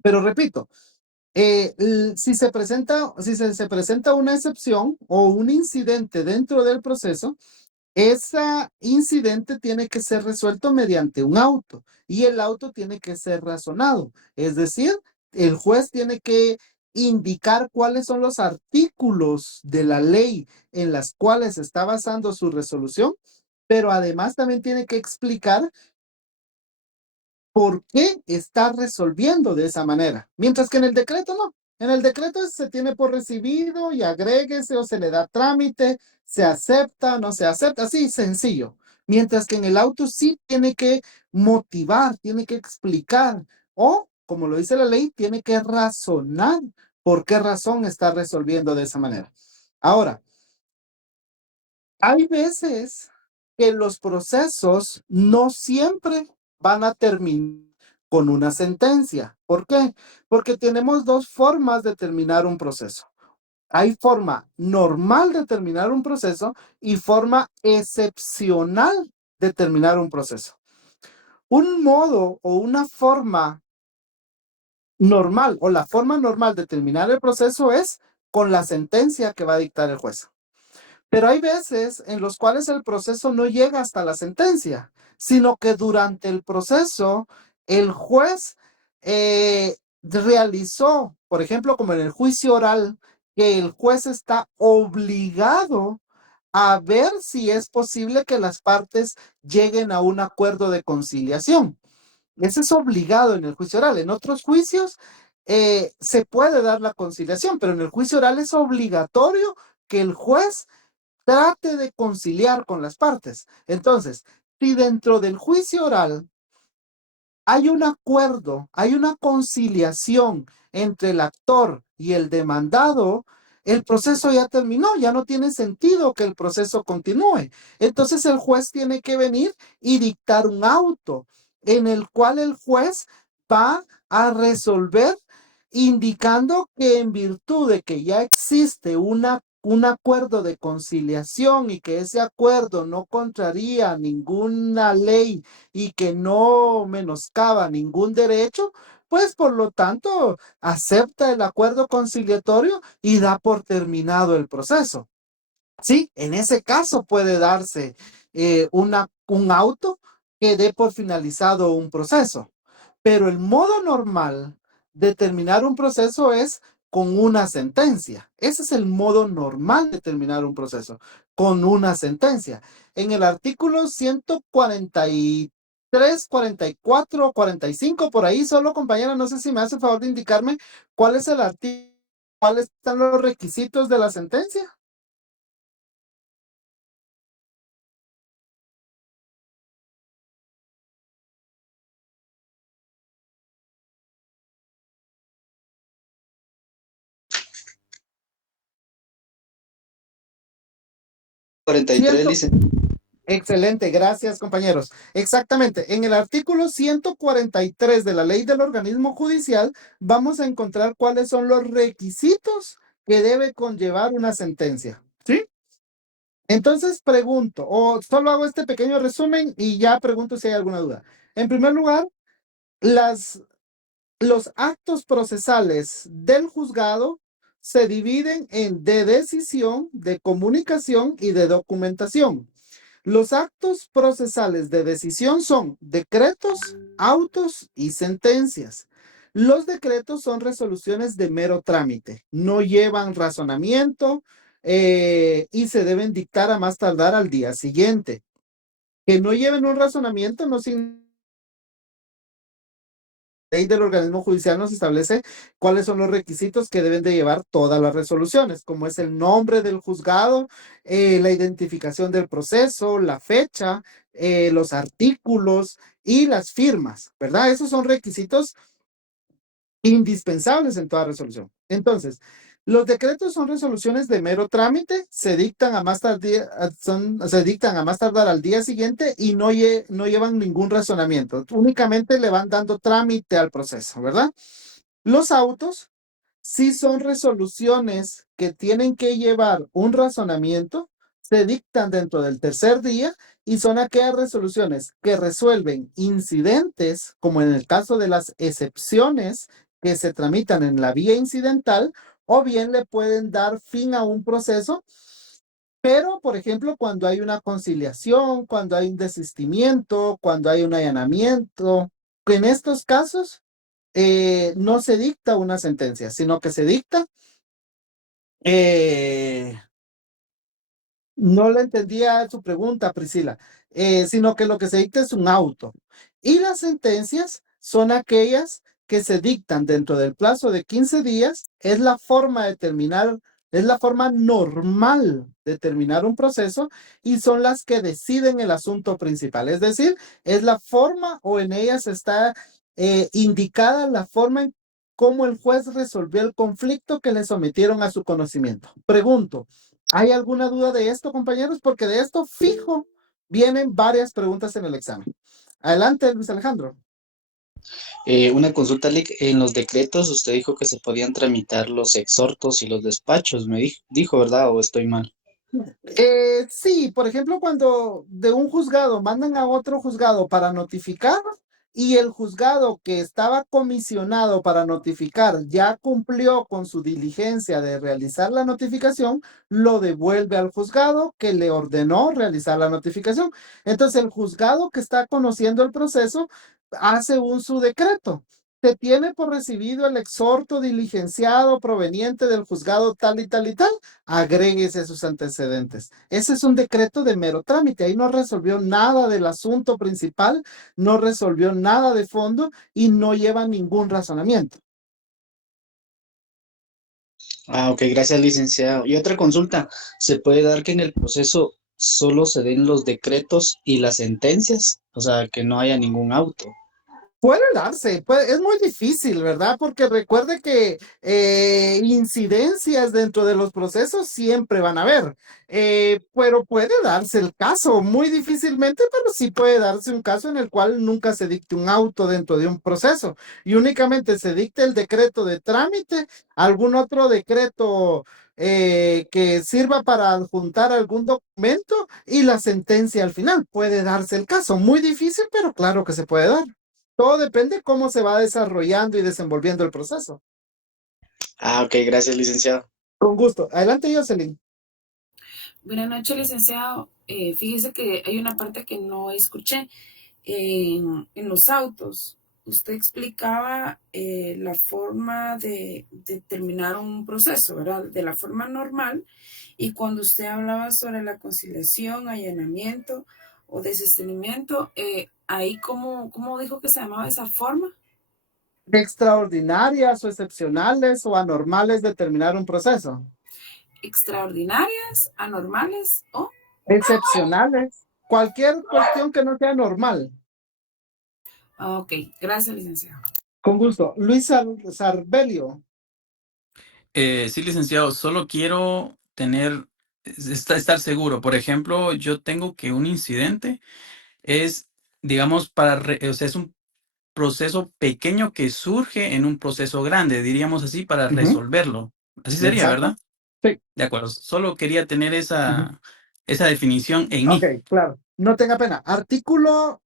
Pero repito, si se presenta una excepción o un incidente dentro del proceso, ese incidente tiene que ser resuelto mediante un auto y el auto tiene que ser razonado. Es decir, el juez tiene que indicar cuáles son los artículos de la ley en las cuales está basando su resolución, pero además también tiene que explicar por qué está resolviendo de esa manera. Mientras que en el decreto no. En el decreto se tiene por recibido y agréguese o se le da trámite, se acepta, no se acepta, así sencillo. Mientras que en el auto sí tiene que motivar, tiene que explicar o, como lo dice la ley, tiene que razonar por qué razón está resolviendo de esa manera. Ahora, hay veces que los procesos no siempre van a terminar con una sentencia. ¿Por qué? Porque tenemos dos formas de terminar un proceso. Hay forma normal de terminar un proceso y forma excepcional de terminar un proceso. Un modo o una forma normal o la forma normal de terminar el proceso es con la sentencia que va a dictar el juez. Pero hay veces en los cuales el proceso no llega hasta la sentencia, sino que durante el proceso el juez realizó, por ejemplo, como en el juicio oral, que el juez está obligado a ver si es posible que las partes lleguen a un acuerdo de conciliación. Ese es obligado en el juicio oral. En otros juicios se puede dar la conciliación, pero en el juicio oral es obligatorio que el juez trate de conciliar con las partes. Entonces, si dentro del juicio oral hay un acuerdo, hay una conciliación entre el actor y el demandado, el proceso ya terminó, ya no tiene sentido que el proceso continúe. Entonces el juez tiene que venir y dictar un auto en el cual el juez va a resolver indicando que en virtud de que ya existe un acuerdo de conciliación y que ese acuerdo no contraría ninguna ley y que no menoscaba ningún derecho, pues por lo tanto acepta el acuerdo conciliatorio y da por terminado el proceso. Sí, en ese caso puede darse un auto que dé por finalizado un proceso, pero el modo normal de terminar un proceso es con una sentencia. Ese es el modo normal de terminar un proceso, con una sentencia. En el artículo 143, 44, 45, por ahí solo, compañera, no sé si me hace el favor de indicarme cuál es el artículo, cuáles están los requisitos de la sentencia. Excelente, gracias compañeros. Exactamente, en el artículo 143 de la ley del organismo judicial vamos a encontrar cuáles son los requisitos que debe conllevar una sentencia. ¿Sí? Entonces pregunto, o solo hago este pequeño resumen y ya pregunto si hay alguna duda. En primer lugar, los actos procesales del juzgado se dividen en de decisión, de comunicación y de documentación. Los actos procesales de decisión son decretos, autos y sentencias. Los decretos son resoluciones de mero trámite, no llevan razonamiento y se deben dictar a más tardar al día siguiente. Que no lleven un razonamiento no significa. La ley del organismo judicial nos establece cuáles son los requisitos que deben de llevar todas las resoluciones, como es el nombre del juzgado, la identificación del proceso, la fecha, los artículos y las firmas, ¿verdad? Esos son requisitos indispensables en toda resolución. Entonces, los decretos son resoluciones de mero trámite, se dictan a más tardar al día siguiente y no llevan ningún razonamiento, únicamente le van dando trámite al proceso, ¿verdad? Los autos sí son resoluciones que tienen que llevar un razonamiento, se dictan dentro del tercer día y son aquellas resoluciones que resuelven incidentes, como en el caso de las excepciones que se tramitan en la vía incidental, o bien le pueden dar fin a un proceso, pero, por ejemplo, cuando hay una conciliación, cuando hay un desistimiento, cuando hay un allanamiento, en estos casos no se dicta una sentencia, sino que se dicta, no le entendía su pregunta, Priscila, sino que lo que se dicta es un auto. Y las sentencias son aquellas que se dictan dentro del plazo de 15 días, es la forma de terminar, es la forma normal de terminar un proceso y son las que deciden el asunto principal. Es decir, es la forma o en ellas está indicada la forma en cómo el juez resolvió el conflicto que le sometieron a su conocimiento. Pregunto, ¿hay alguna duda de esto, compañeros? Porque de esto fijo vienen varias preguntas en el examen. Adelante, Luis Alejandro. Una consulta, Lick. En los decretos usted dijo que se podían tramitar los exhortos y los despachos, me dijo, ¿verdad? ¿O estoy mal? Sí, por ejemplo, cuando de un juzgado mandan a otro juzgado para notificar y el juzgado que estaba comisionado para notificar ya cumplió con su diligencia de realizar la notificación, lo devuelve al juzgado que le ordenó realizar la notificación. Entonces, el juzgado que está conociendo el proceso hace su decreto. Se tiene por recibido el exhorto diligenciado proveniente del juzgado tal y tal y tal, agréguese sus antecedentes. Ese es un decreto de mero trámite, ahí no resolvió nada del asunto principal, no resolvió nada de fondo y no lleva ningún razonamiento. Ah, ok, gracias, licenciado. Y otra consulta, ¿se puede dar que en el proceso solo se den los decretos y las sentencias? O sea, que no haya ningún auto. Puede darse, es muy difícil, ¿verdad? Porque recuerde que incidencias dentro de los procesos siempre van a haber, pero puede darse el caso, muy difícilmente, pero sí puede darse un caso en el cual nunca se dicte un auto dentro de un proceso y únicamente se dicte el decreto de trámite, algún otro decreto que sirva para adjuntar algún documento y la sentencia al final. Puede darse el caso, muy difícil, pero claro que se puede dar. Todo depende cómo se va desarrollando y desenvolviendo el proceso. Ah, ok, gracias, licenciado. Con gusto. Adelante, Jocelyn. Buenas noches, licenciado. Fíjese que hay una parte que no escuché. En los autos, usted explicaba la forma de terminar un proceso, ¿verdad? De la forma normal. Y cuando usted hablaba sobre la conciliación, allanamiento o desistimiento, ahí, ¿cómo dijo que se llamaba esa forma? Extraordinarias o excepcionales o anormales de terminar un proceso. Extraordinarias, anormales o excepcionales. Cualquier cuestión que no sea normal. Ok, gracias, licenciado. Con gusto. Luis Sarbelio. Sí, licenciado, solo quiero estar seguro. Por ejemplo, yo tengo que un incidente es, digamos, o sea, es un proceso pequeño que surge en un proceso grande, diríamos así, para resolverlo. Así sería, Exacto. ¿verdad? Sí. De acuerdo. Solo quería tener esa definición en mí. Ok, claro. No tenga pena. Artículo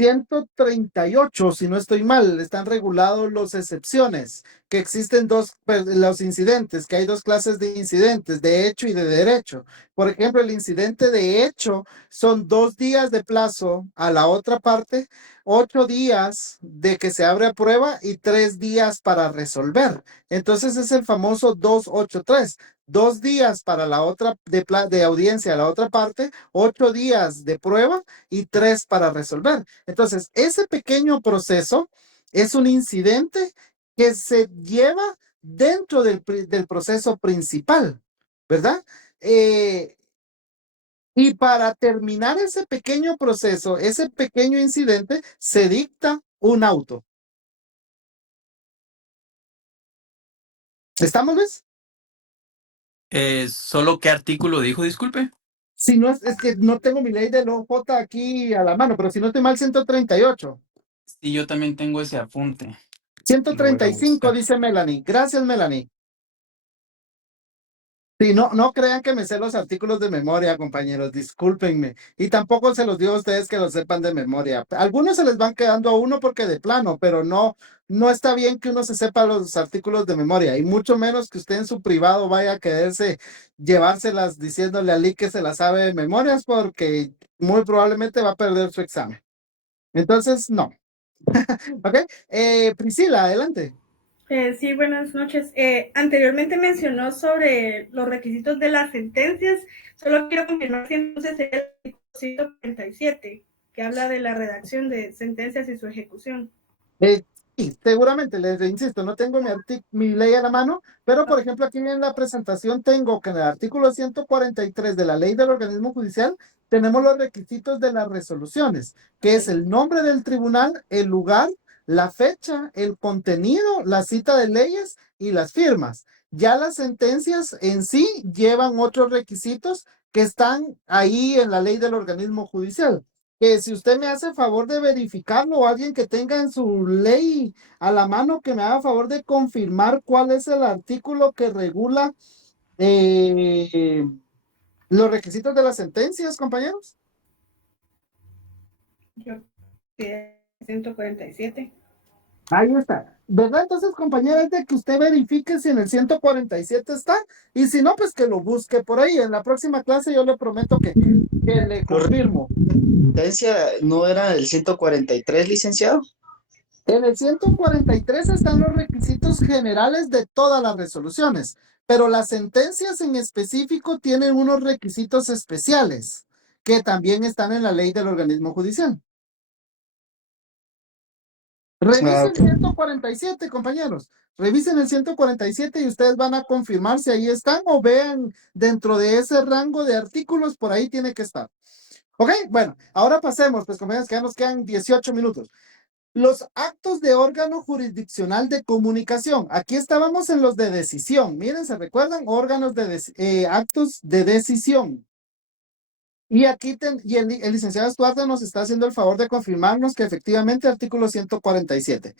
138, si no estoy mal, están regulados las excepciones, que existen los incidentes, que hay dos clases de incidentes, de hecho y de derecho. Por ejemplo, el incidente de hecho son 2 días de plazo a la otra parte, 8 días de que se abre a prueba y 3 días para resolver. Entonces es el famoso 283. 2 días para la otra de audiencia a la otra parte, 8 días de prueba y 3 para resolver. Entonces, ese pequeño proceso es un incidente que se lleva dentro del proceso principal, ¿verdad? Y para terminar ese pequeño proceso, ese pequeño incidente, se dicta un auto. ¿Estamos, Luis? ¿Solo qué artículo dijo? Disculpe. Si no es que no tengo mi ley del OJ aquí a la mano, pero si no estoy mal, 138. Sí, yo también tengo ese apunte. 135, dice Melanie. Gracias, Melanie. Sí, no crean que me sé los artículos de memoria, compañeros, discúlpenme. Y tampoco se los digo a ustedes que los sepan de memoria. Algunos se les van quedando a uno porque de plano, pero no está bien que uno se sepa los artículos de memoria, y mucho menos que usted en su privado vaya a quererse llevárselas diciéndole a Lee que se las sabe de memorias, porque muy probablemente va a perder su examen. Entonces, no. ¿Ok? Priscila, adelante. Sí, buenas noches. Anteriormente mencionó sobre los requisitos de las sentencias. Solo quiero confirmar si entonces es el artículo 147, que habla de la redacción de sentencias y su ejecución. Sí, seguramente, les insisto, no tengo mi ley a la mano, pero por ejemplo aquí en la presentación tengo que en el artículo 143 de la ley del organismo judicial tenemos los requisitos de las resoluciones, que es el nombre del tribunal, el lugar, la fecha, el contenido, la cita de leyes y las firmas. Ya las sentencias en sí llevan otros requisitos que están ahí en la ley del organismo judicial. Que si usted me hace favor de verificarlo, o alguien que tenga en su ley a la mano que me haga favor de confirmar cuál es el artículo que regula los requisitos de las sentencias, compañeros. Yo 147. Ahí está. ¿Verdad? Entonces, compañera, es de que usted verifique si en el 147 está, y si no, pues que lo busque por ahí. En la próxima clase yo le prometo que le confirmo. ¿Sentencia no era el 143, licenciado? En el 143 están los requisitos generales de todas las resoluciones, pero las sentencias en específico tienen unos requisitos especiales que también están en la ley del organismo judicial. Revisen 147, compañeros. Revisen el 147 y ustedes van a confirmar si ahí están o vean dentro de ese rango de artículos, por ahí tiene que estar. Ok, bueno, ahora pasemos, pues compañeros, que ya nos quedan 18 minutos. Los actos de órgano jurisdiccional de comunicación. Aquí estábamos en los de decisión. Miren, ¿se recuerdan? Órganos de actos de decisión. Y aquí el licenciado Estuardo nos está haciendo el favor de confirmarnos que efectivamente artículo 147.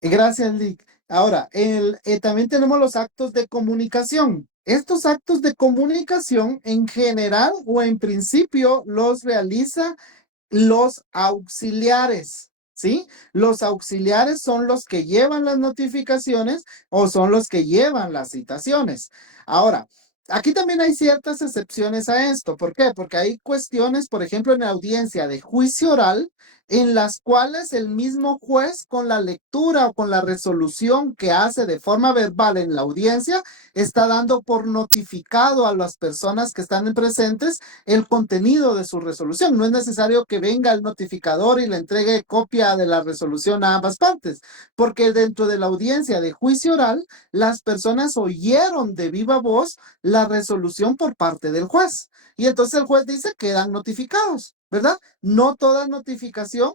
Gracias, Lick. Ahora, también tenemos los actos de comunicación. Estos actos de comunicación en general o en principio los realiza los auxiliares, ¿sí? Los auxiliares son los que llevan las notificaciones o son los que llevan las citaciones. Ahora, aquí también hay ciertas excepciones a esto. ¿Por qué? Porque hay cuestiones, por ejemplo, en la audiencia de juicio oral, en las cuales el mismo juez con la lectura o con la resolución que hace de forma verbal en la audiencia está dando por notificado a las personas que están presentes el contenido de su resolución. No es necesario que venga el notificador y le entregue copia de la resolución a ambas partes, porque dentro de la audiencia de juicio oral, las personas oyeron de viva voz la resolución por parte del juez. Y entonces el juez dice que quedan notificados, ¿verdad? No toda notificación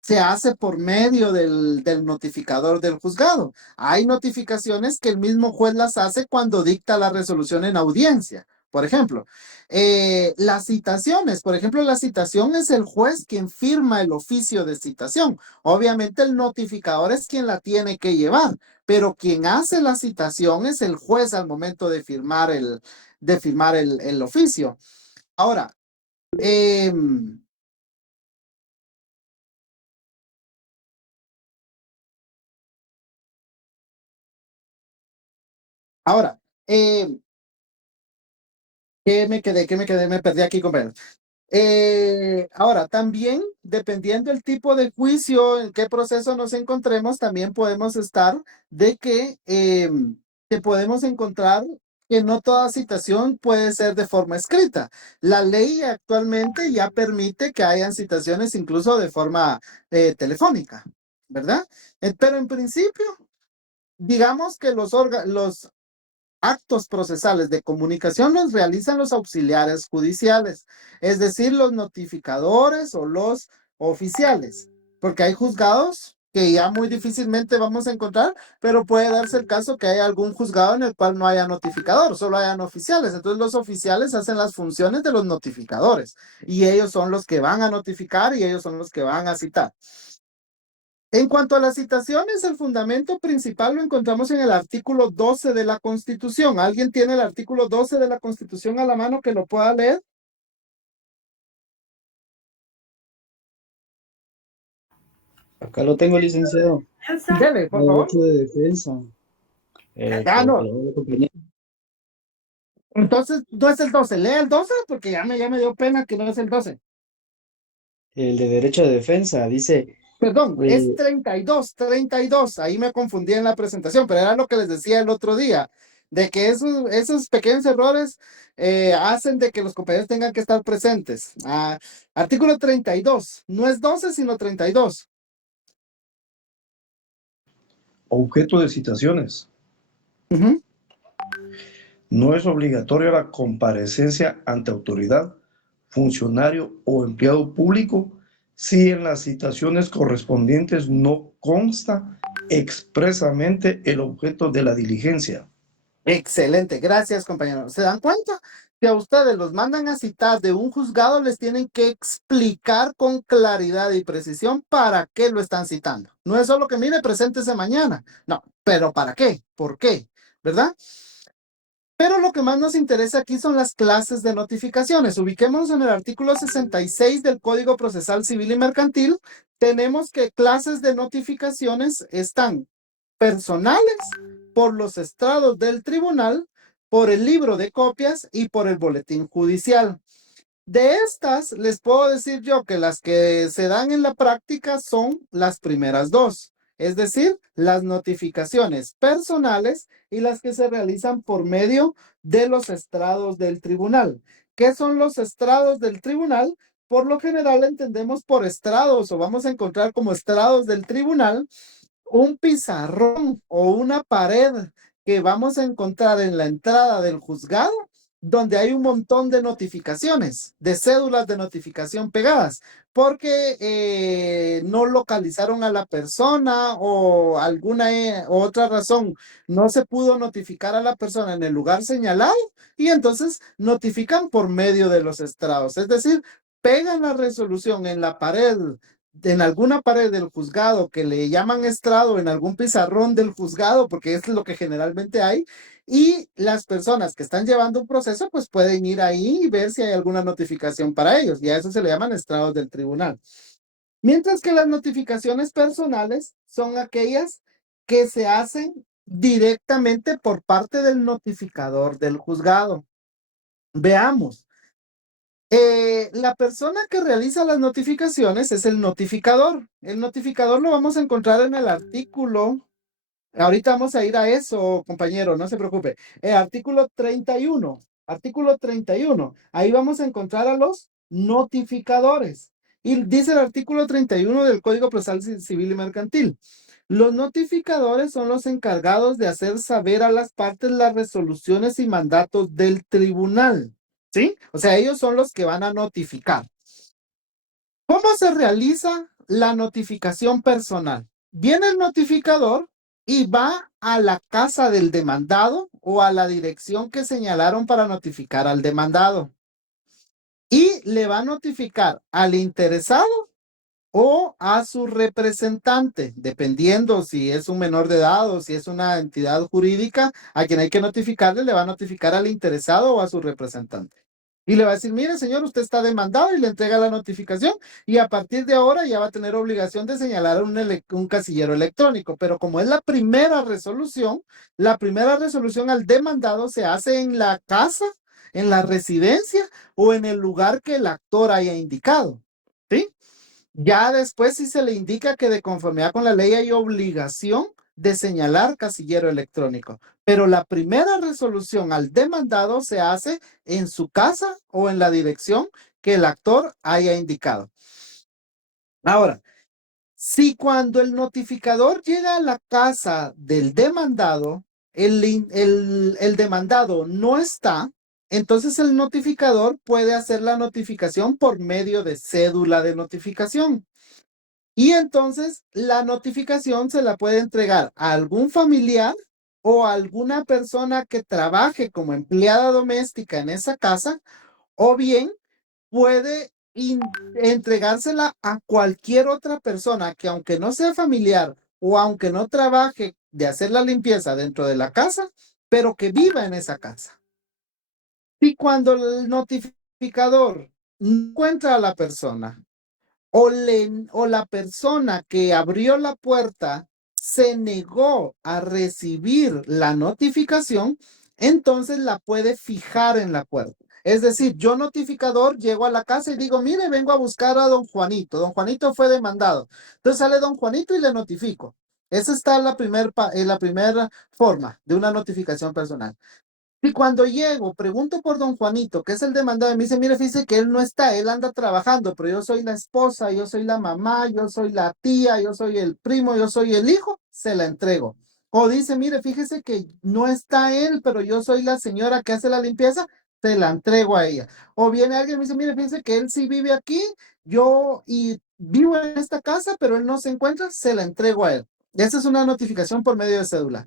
se hace por medio del notificador del juzgado. Hay notificaciones que el mismo juez las hace cuando dicta la resolución en audiencia. Por ejemplo, las citaciones, por ejemplo, la citación es el juez quien firma el oficio de citación. Obviamente el notificador es quien la tiene que llevar, pero quien hace la citación es el juez al momento de firmar el oficio. Ahora, me perdí aquí, compañeros. Ahora, también, dependiendo del tipo de juicio, en qué proceso nos encontremos, también podemos estar de que podemos encontrar que no toda citación puede ser de forma escrita. La ley actualmente ya permite que hayan citaciones incluso de forma telefónica, ¿verdad? Pero en principio, digamos que los actos procesales de comunicación los realizan los auxiliares judiciales, es decir, los notificadores o los oficiales, porque hay juzgados que ya muy difícilmente vamos a encontrar, pero puede darse el caso que haya algún juzgado en el cual no haya notificador, solo hayan oficiales. Entonces los oficiales hacen las funciones de los notificadores y ellos son los que van a notificar y ellos son los que van a citar. En cuanto a las citaciones, el fundamento principal lo encontramos en el artículo 12 de la Constitución. ¿Alguien tiene el artículo 12 de la Constitución a la mano que lo pueda leer? Acá lo tengo, licenciado. Dele, por favor. Derecho de defensa. No. Entonces, no es el 12. Lea el 12 porque ya me dio pena que no es el 12. El de derecho de defensa dice... Perdón, es 32. Ahí me confundí en la presentación, pero era lo que les decía el otro día, de que esos pequeños errores hacen de que los compañeros tengan que estar presentes. Artículo 32, no es 12, sino 32. Objeto de citaciones. No es obligatoria la comparecencia ante autoridad, funcionario o empleado público si en las citaciones correspondientes no consta expresamente el objeto de la diligencia. Excelente, gracias, compañero. ¿Se dan cuenta? Que a ustedes los mandan a citar de un juzgado, les tienen que explicar con claridad y precisión para qué lo están citando. No es solo que, mire, preséntese mañana. No, pero ¿para qué? ¿Por qué? ¿Verdad? Pero lo que más nos interesa aquí son las clases de notificaciones. Ubiquémonos en el artículo 66 del Código Procesal Civil y Mercantil. Tenemos que clases de notificaciones están personales, por los estrados del tribunal, por el libro de copias y por el boletín judicial. De estas, les puedo decir yo que las que se dan en la práctica son las primeras dos, es decir, las notificaciones personales y las que se realizan por medio de los estrados del tribunal. ¿Qué son los estrados del tribunal? por lo general entendemos por estrados o vamos a encontrar como estrados del tribunal un pizarrón o una pared que vamos a encontrar en la entrada del juzgado donde hay un montón de notificaciones, de cédulas de notificación pegadas, porque no localizaron a la persona o alguna otra razón, no se pudo notificar a la persona en el lugar señalado y entonces notifican por medio de los estrados, es decir, pegan la resolución en la pared, en alguna pared del juzgado que le llaman estrado, en algún pizarrón del juzgado, porque es lo que generalmente hay, y las personas que están llevando un proceso pues pueden ir ahí y ver si hay alguna notificación para ellos, y a eso se le llaman estrados del tribunal. Mientras que las notificaciones personales son aquellas que se hacen directamente por parte del notificador del juzgado. Veamos. La persona que realiza las notificaciones es el notificador. El notificador lo vamos a encontrar en el artículo. Ahorita vamos a ir a eso, compañero, no se preocupe. Artículo 31. Artículo 31. Ahí vamos a encontrar a los notificadores. Y dice el artículo 31 del Código Procesal Civil y Mercantil. Los notificadores son los encargados de hacer saber a las partes las resoluciones y mandatos del tribunal. ¿Sí? O sea, ellos son los que van a notificar. ¿Cómo se realiza la notificación personal? Viene el notificador y va a la casa del demandado o a la dirección que señalaron para notificar al demandado. Y le va a notificar al interesado o a su representante, dependiendo si es un menor de edad o si es una entidad jurídica a quien hay que notificarle, le va a notificar al interesado o a su representante. Y le va a decir, mire señor, usted está demandado, y le entrega la notificación y a partir de ahora ya va a tener obligación de señalar un casillero electrónico. Pero como es la primera resolución al demandado se hace en la casa, en la residencia o en el lugar que el actor haya indicado. ¿Sí? Ya después sí se le indica que de conformidad con la ley hay obligación de señalar casillero electrónico. Pero la primera resolución al demandado se hace en su casa o en la dirección que el actor haya indicado. Ahora, si cuando el notificador llega a la casa del demandado, el demandado no está, entonces el notificador puede hacer la notificación por medio de cédula de notificación. Y entonces la notificación se la puede entregar a algún familiar o a alguna persona que trabaje como empleada doméstica en esa casa, o bien puede entregársela a cualquier otra persona que aunque no sea familiar o aunque no trabaje de hacer la limpieza dentro de la casa, pero que viva en esa casa. Y cuando el notificador encuentra a la persona o la persona que abrió la puerta se negó a recibir la notificación, entonces la puede fijar en la puerta. Es decir, yo notificador llego a la casa y digo, mire, vengo a buscar a don Juanito. Don Juanito fue demandado. Entonces sale don Juanito y le notifico. Esa está la primera forma de una notificación personal. Y cuando llego, pregunto por don Juanito, que es el demandado, y me dice, mire, fíjese que él no está, él anda trabajando, pero yo soy la esposa, yo soy la mamá, yo soy la tía, yo soy el primo, yo soy el hijo, se la entrego. O dice, mire, fíjese que no está él, pero yo soy la señora que hace la limpieza, se la entrego a ella. O viene alguien y me dice, mire, fíjese que él sí vive aquí, y vivo en esta casa, pero él no se encuentra, se la entrego a él. Esa es una notificación por medio de cédula.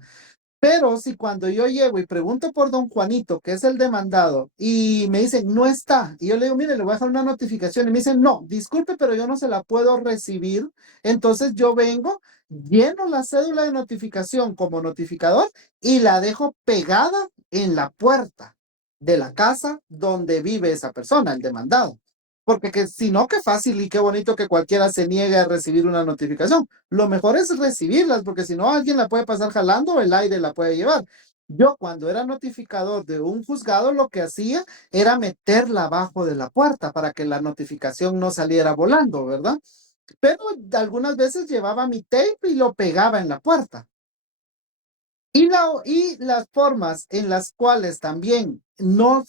Pero si cuando yo llego y pregunto por don Juanito, que es el demandado, y me dicen, no está, y yo le digo, mire, le voy a dejar una notificación, y me dicen, no, disculpe, pero yo no se la puedo recibir, entonces yo vengo, lleno la cédula de notificación como notificador y la dejo pegada en la puerta de la casa donde vive esa persona, el demandado. Porque si no, qué fácil y qué bonito que cualquiera se niegue a recibir una notificación. Lo mejor es recibirlas, porque si no, alguien la puede pasar jalando o el aire la puede llevar. Yo cuando era notificador de un juzgado, lo que hacía era meterla abajo de la puerta para que la notificación no saliera volando, ¿verdad? Pero algunas veces llevaba mi tape y lo pegaba en la puerta. Y las formas en las cuales también uno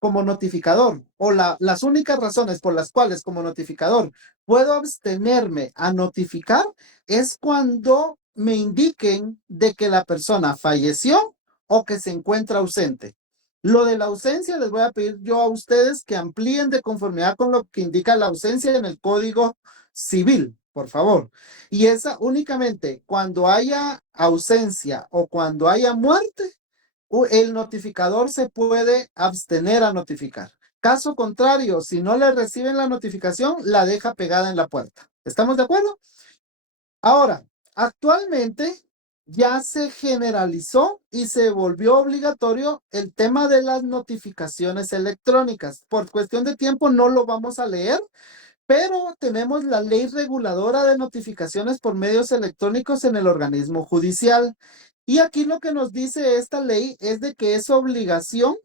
como notificador, o las únicas razones por las cuales como notificador puedo abstenerme a notificar es cuando me indiquen de que la persona falleció o que se encuentra ausente. Lo de la ausencia les voy a pedir yo a ustedes que amplíen de conformidad con lo que indica la ausencia en el Código Civil, por favor. Y esa únicamente cuando haya ausencia o cuando haya muerte, el notificador se puede abstener a notificar. Caso contrario, si no le reciben la notificación, la deja pegada en la puerta. ¿Estamos de acuerdo? Ahora, actualmente ya se generalizó y se volvió obligatorio el tema de las notificaciones electrónicas. Por cuestión de tiempo no lo vamos a leer, pero tenemos la ley reguladora de notificaciones por medios electrónicos en el organismo judicial. Y aquí lo que nos dice esta ley es de que es obligación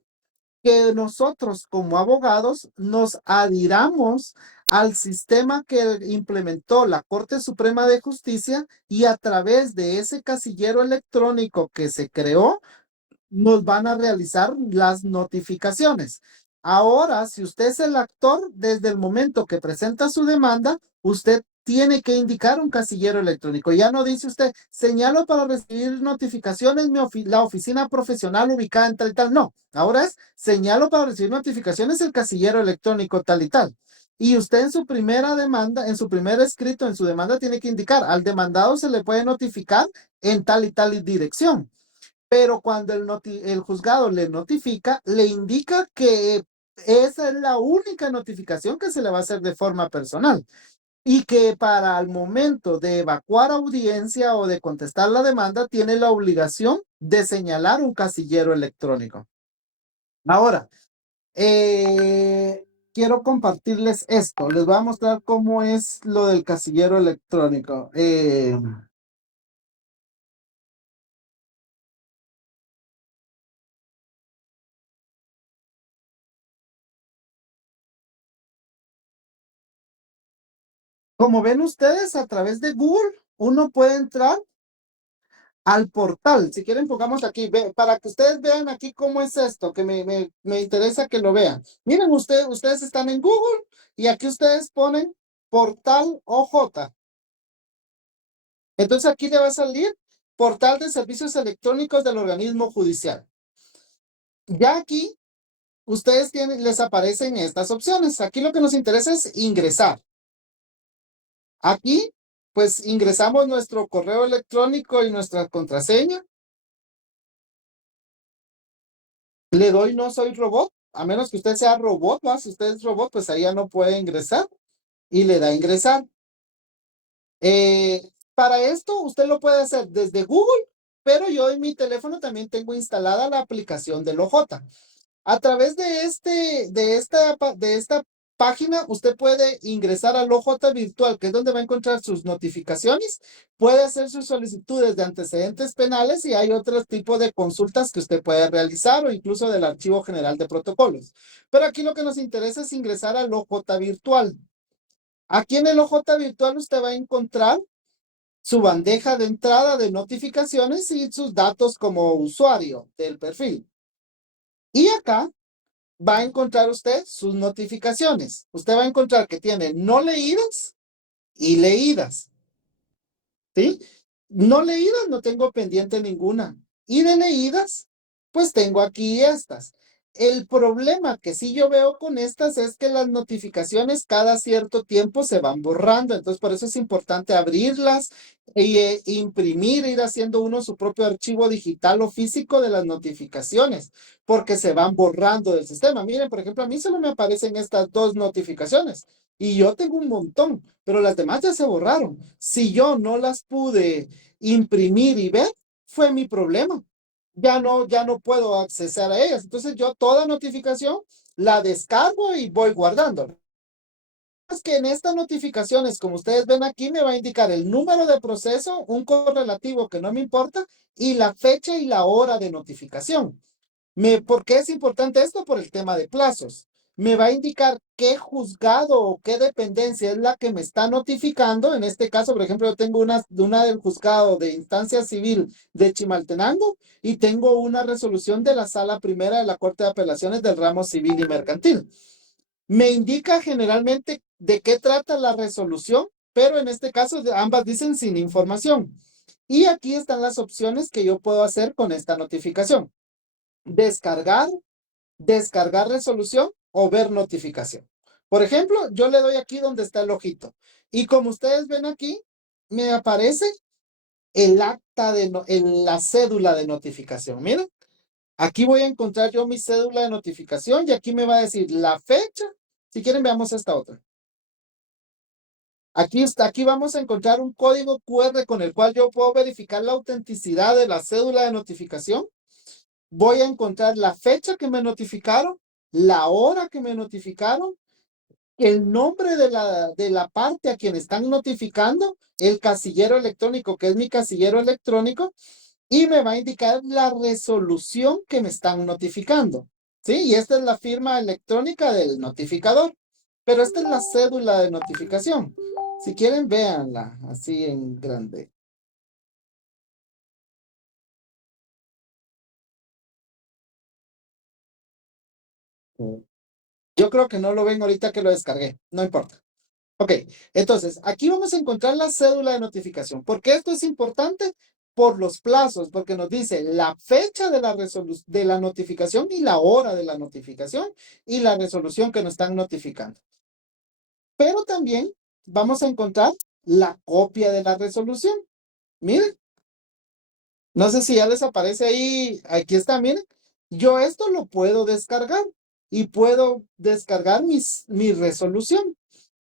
que nosotros como abogados nos adhiramos al sistema que implementó la Corte Suprema de Justicia y a través de ese casillero electrónico que se creó, nos van a realizar las notificaciones. Ahora, si usted es el actor, desde el momento que presenta su demanda, usted tiene que indicar un casillero electrónico. Ya no dice usted, señalo para recibir notificaciones la oficina profesional ubicada en tal y tal. No, ahora es, señalo para recibir notificaciones el casillero electrónico tal y tal. Y usted en su primera demanda, en su primer escrito, en su demanda, tiene que indicar, al demandado se le puede notificar en tal y tal dirección. Pero cuando el juzgado le notifica, le indica que esa es la única notificación que se le va a hacer de forma personal y que para el momento de evacuar audiencia o de contestar la demanda tiene la obligación de señalar un casillero electrónico. Ahora, quiero compartirles esto. Les voy a mostrar cómo es lo del casillero electrónico. Como ven ustedes, a través de Google, uno puede entrar al portal. Si quieren, pongamos aquí, para que ustedes vean aquí cómo es esto, que me interesa que lo vean. Miren, ustedes están en Google y aquí ustedes ponen portal OJ. Entonces aquí le va a salir portal de servicios electrónicos del organismo judicial. Ya aquí, ustedes les aparecen estas opciones. Aquí lo que nos interesa es ingresar. Aquí, pues ingresamos nuestro correo electrónico y nuestra contraseña. Le doy no soy robot, a menos que usted sea robot, ¿va? Si usted es robot, pues ahí ya no puede ingresar. Y le da ingresar. Para esto, usted lo puede hacer desde Google, pero yo en mi teléfono también tengo instalada la aplicación del OJ. A través de esta página, usted puede ingresar al OJ virtual, que es donde va a encontrar sus notificaciones, puede hacer sus solicitudes de antecedentes penales y hay otros tipos de consultas que usted puede realizar o incluso del Archivo General de Protocolos. Pero aquí lo que nos interesa es ingresar al OJ virtual. Aquí en el OJ virtual usted va a encontrar su bandeja de entrada de notificaciones y sus datos como usuario del perfil. Y acá va a encontrar usted sus notificaciones. Usted va a encontrar que tiene no leídas y leídas. ¿Sí? No leídas no tengo pendiente ninguna. Y de leídas, pues tengo aquí estas. El problema que sí yo veo con estas es que las notificaciones cada cierto tiempo se van borrando. Entonces, por eso es importante abrirlas e imprimir, ir haciendo uno su propio archivo digital o físico de las notificaciones, porque se van borrando del sistema. Miren, por ejemplo, a mí solo me aparecen estas dos notificaciones y yo tengo un montón, pero las demás ya se borraron. Si yo no las pude imprimir y ver, fue mi problema. Ya no puedo acceder a ellas. Entonces yo toda notificación la descargo y voy guardando. Es que en estas notificaciones, como ustedes ven aquí, me va a indicar el número de proceso, un correlativo que no me importa, y la fecha y la hora de notificación. ¿Por qué es importante esto? Por el tema de plazos. me va a indicar qué juzgado o qué dependencia es la que me está notificando. En este caso, por ejemplo, yo tengo una del juzgado de instancia civil de Chimaltenango y tengo una resolución de la Sala Primera de la Corte de Apelaciones del ramo civil y mercantil. Me indica generalmente de qué trata la resolución, pero en este caso ambas dicen sin información. Y aquí están las opciones que yo puedo hacer con esta notificación. Descargar resolución o ver notificación. Por ejemplo, yo le doy aquí donde está el ojito. Y como ustedes ven aquí, me aparece el acta la cédula de notificación. Miren, aquí voy a encontrar yo mi cédula de notificación y aquí me va a decir la fecha. Si quieren, veamos esta otra. Aquí vamos a encontrar un código QR con el cual yo puedo verificar la autenticidad de la cédula de notificación. Voy a encontrar la fecha que me notificaron, la hora que me notificaron, el nombre de la parte a quien están notificando, el casillero electrónico, que es mi casillero electrónico, y me va a indicar la resolución que me están notificando. ¿Sí? Y esta es la firma electrónica del notificador. Pero esta es la cédula de notificación. Si quieren, véanla así en grande. Yo creo que no lo ven ahorita que lo descargué. No importa. Ok, entonces, aquí vamos a encontrar la cédula de notificación. ¿Por qué esto es importante? Por los plazos, porque nos dice la fecha de la notificación y la hora de la notificación y la resolución que nos están notificando. Pero también vamos a encontrar la copia de la resolución. Miren. No sé si ya les aparece ahí. Aquí está, miren. Yo esto lo puedo descargar y puedo descargar mi resolución.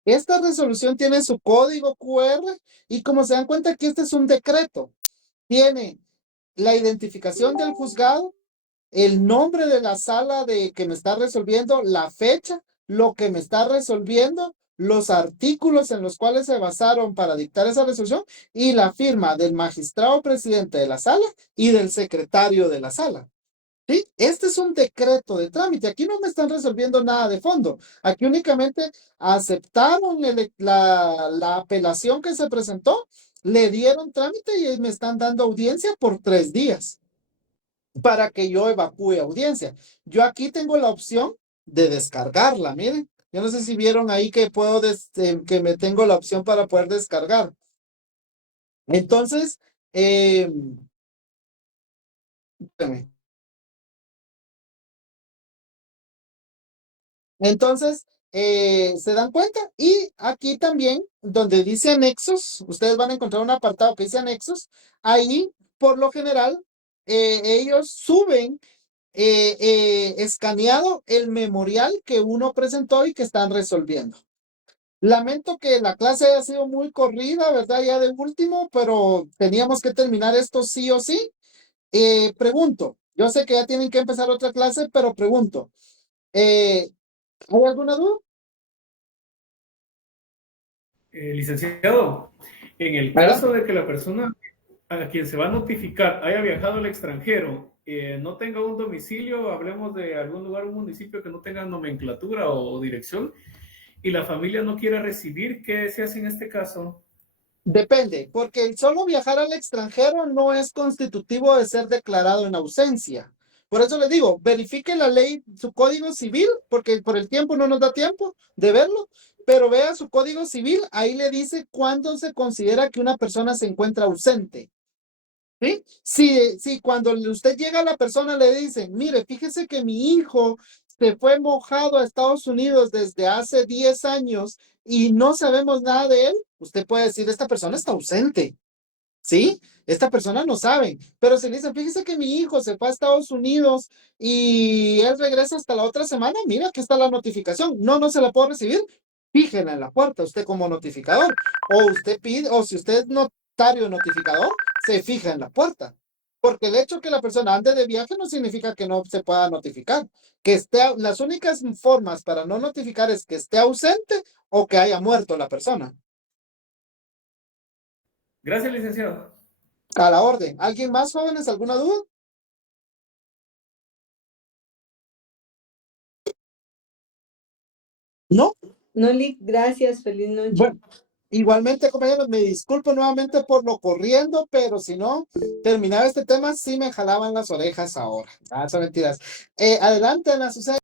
Esta resolución tiene su código QR y como se dan cuenta que este es un decreto. Tiene la identificación del juzgado, el nombre de la sala que me está resolviendo, la fecha, lo que me está resolviendo, los artículos en los cuales se basaron para dictar esa resolución y la firma del magistrado presidente de la sala y del secretario de la sala. ¿Sí? Este es un decreto de trámite. Aquí no me están resolviendo nada de fondo. Aquí únicamente aceptaron la apelación que se presentó, le dieron trámite y me están dando audiencia por 3 días para que yo evacúe audiencia. Yo aquí tengo la opción de descargarla. Miren, yo no sé si vieron ahí que puedo, que me tengo la opción para poder descargar. Entonces, espérame. Entonces, se dan cuenta y aquí también donde dice anexos, ustedes van a encontrar un apartado que dice anexos, ahí por lo general ellos suben escaneado el memorial que uno presentó y que están resolviendo. Lamento que la clase haya sido muy corrida, ¿verdad? Ya de último, pero teníamos que terminar esto sí o sí. Pregunto, yo sé que ya tienen que empezar otra clase, pero pregunto, ¿hay alguna duda? Licenciado, en el caso de que la persona a quien se va a notificar haya viajado al extranjero, no tenga un domicilio, hablemos de algún lugar, un municipio que no tenga nomenclatura o dirección, y la familia no quiera recibir, ¿qué se hace en este caso? Depende, porque el solo viajar al extranjero no es constitutivo de ser declarado en ausencia. Por eso le digo, verifique la ley, su código civil, porque por el tiempo no nos da tiempo de verlo, pero vea su código civil, ahí le dice cuándo se considera que una persona se encuentra ausente. ¿Sí? Si cuando usted llega a la persona le dicen, mire, fíjese que mi hijo se fue mojado a Estados Unidos desde hace 10 años y no sabemos nada de él, usted puede decir, esta persona está ausente. ¿Sí? Esta persona no sabe, pero si le dicen, fíjese que mi hijo se fue a Estados Unidos y él regresa hasta la otra semana, mira, aquí está la notificación. No se la puedo recibir. Fíjenla en la puerta, usted como notificador. O usted pide, o si usted es notario notificador, se fija en la puerta. Porque el hecho que la persona ande de viaje no significa que no se pueda notificar. Las únicas formas para no notificar es que esté ausente o que haya muerto la persona. Gracias, licenciado. A la orden. ¿Alguien más, jóvenes? ¿Alguna duda? No. No, Lick, gracias, feliz noche. Bueno, igualmente, compañeros, me disculpo nuevamente por lo corriendo, pero si no terminaba este tema, sí me jalaban las orejas ahora. Ah, son mentiras. Adelante, Ana Susana.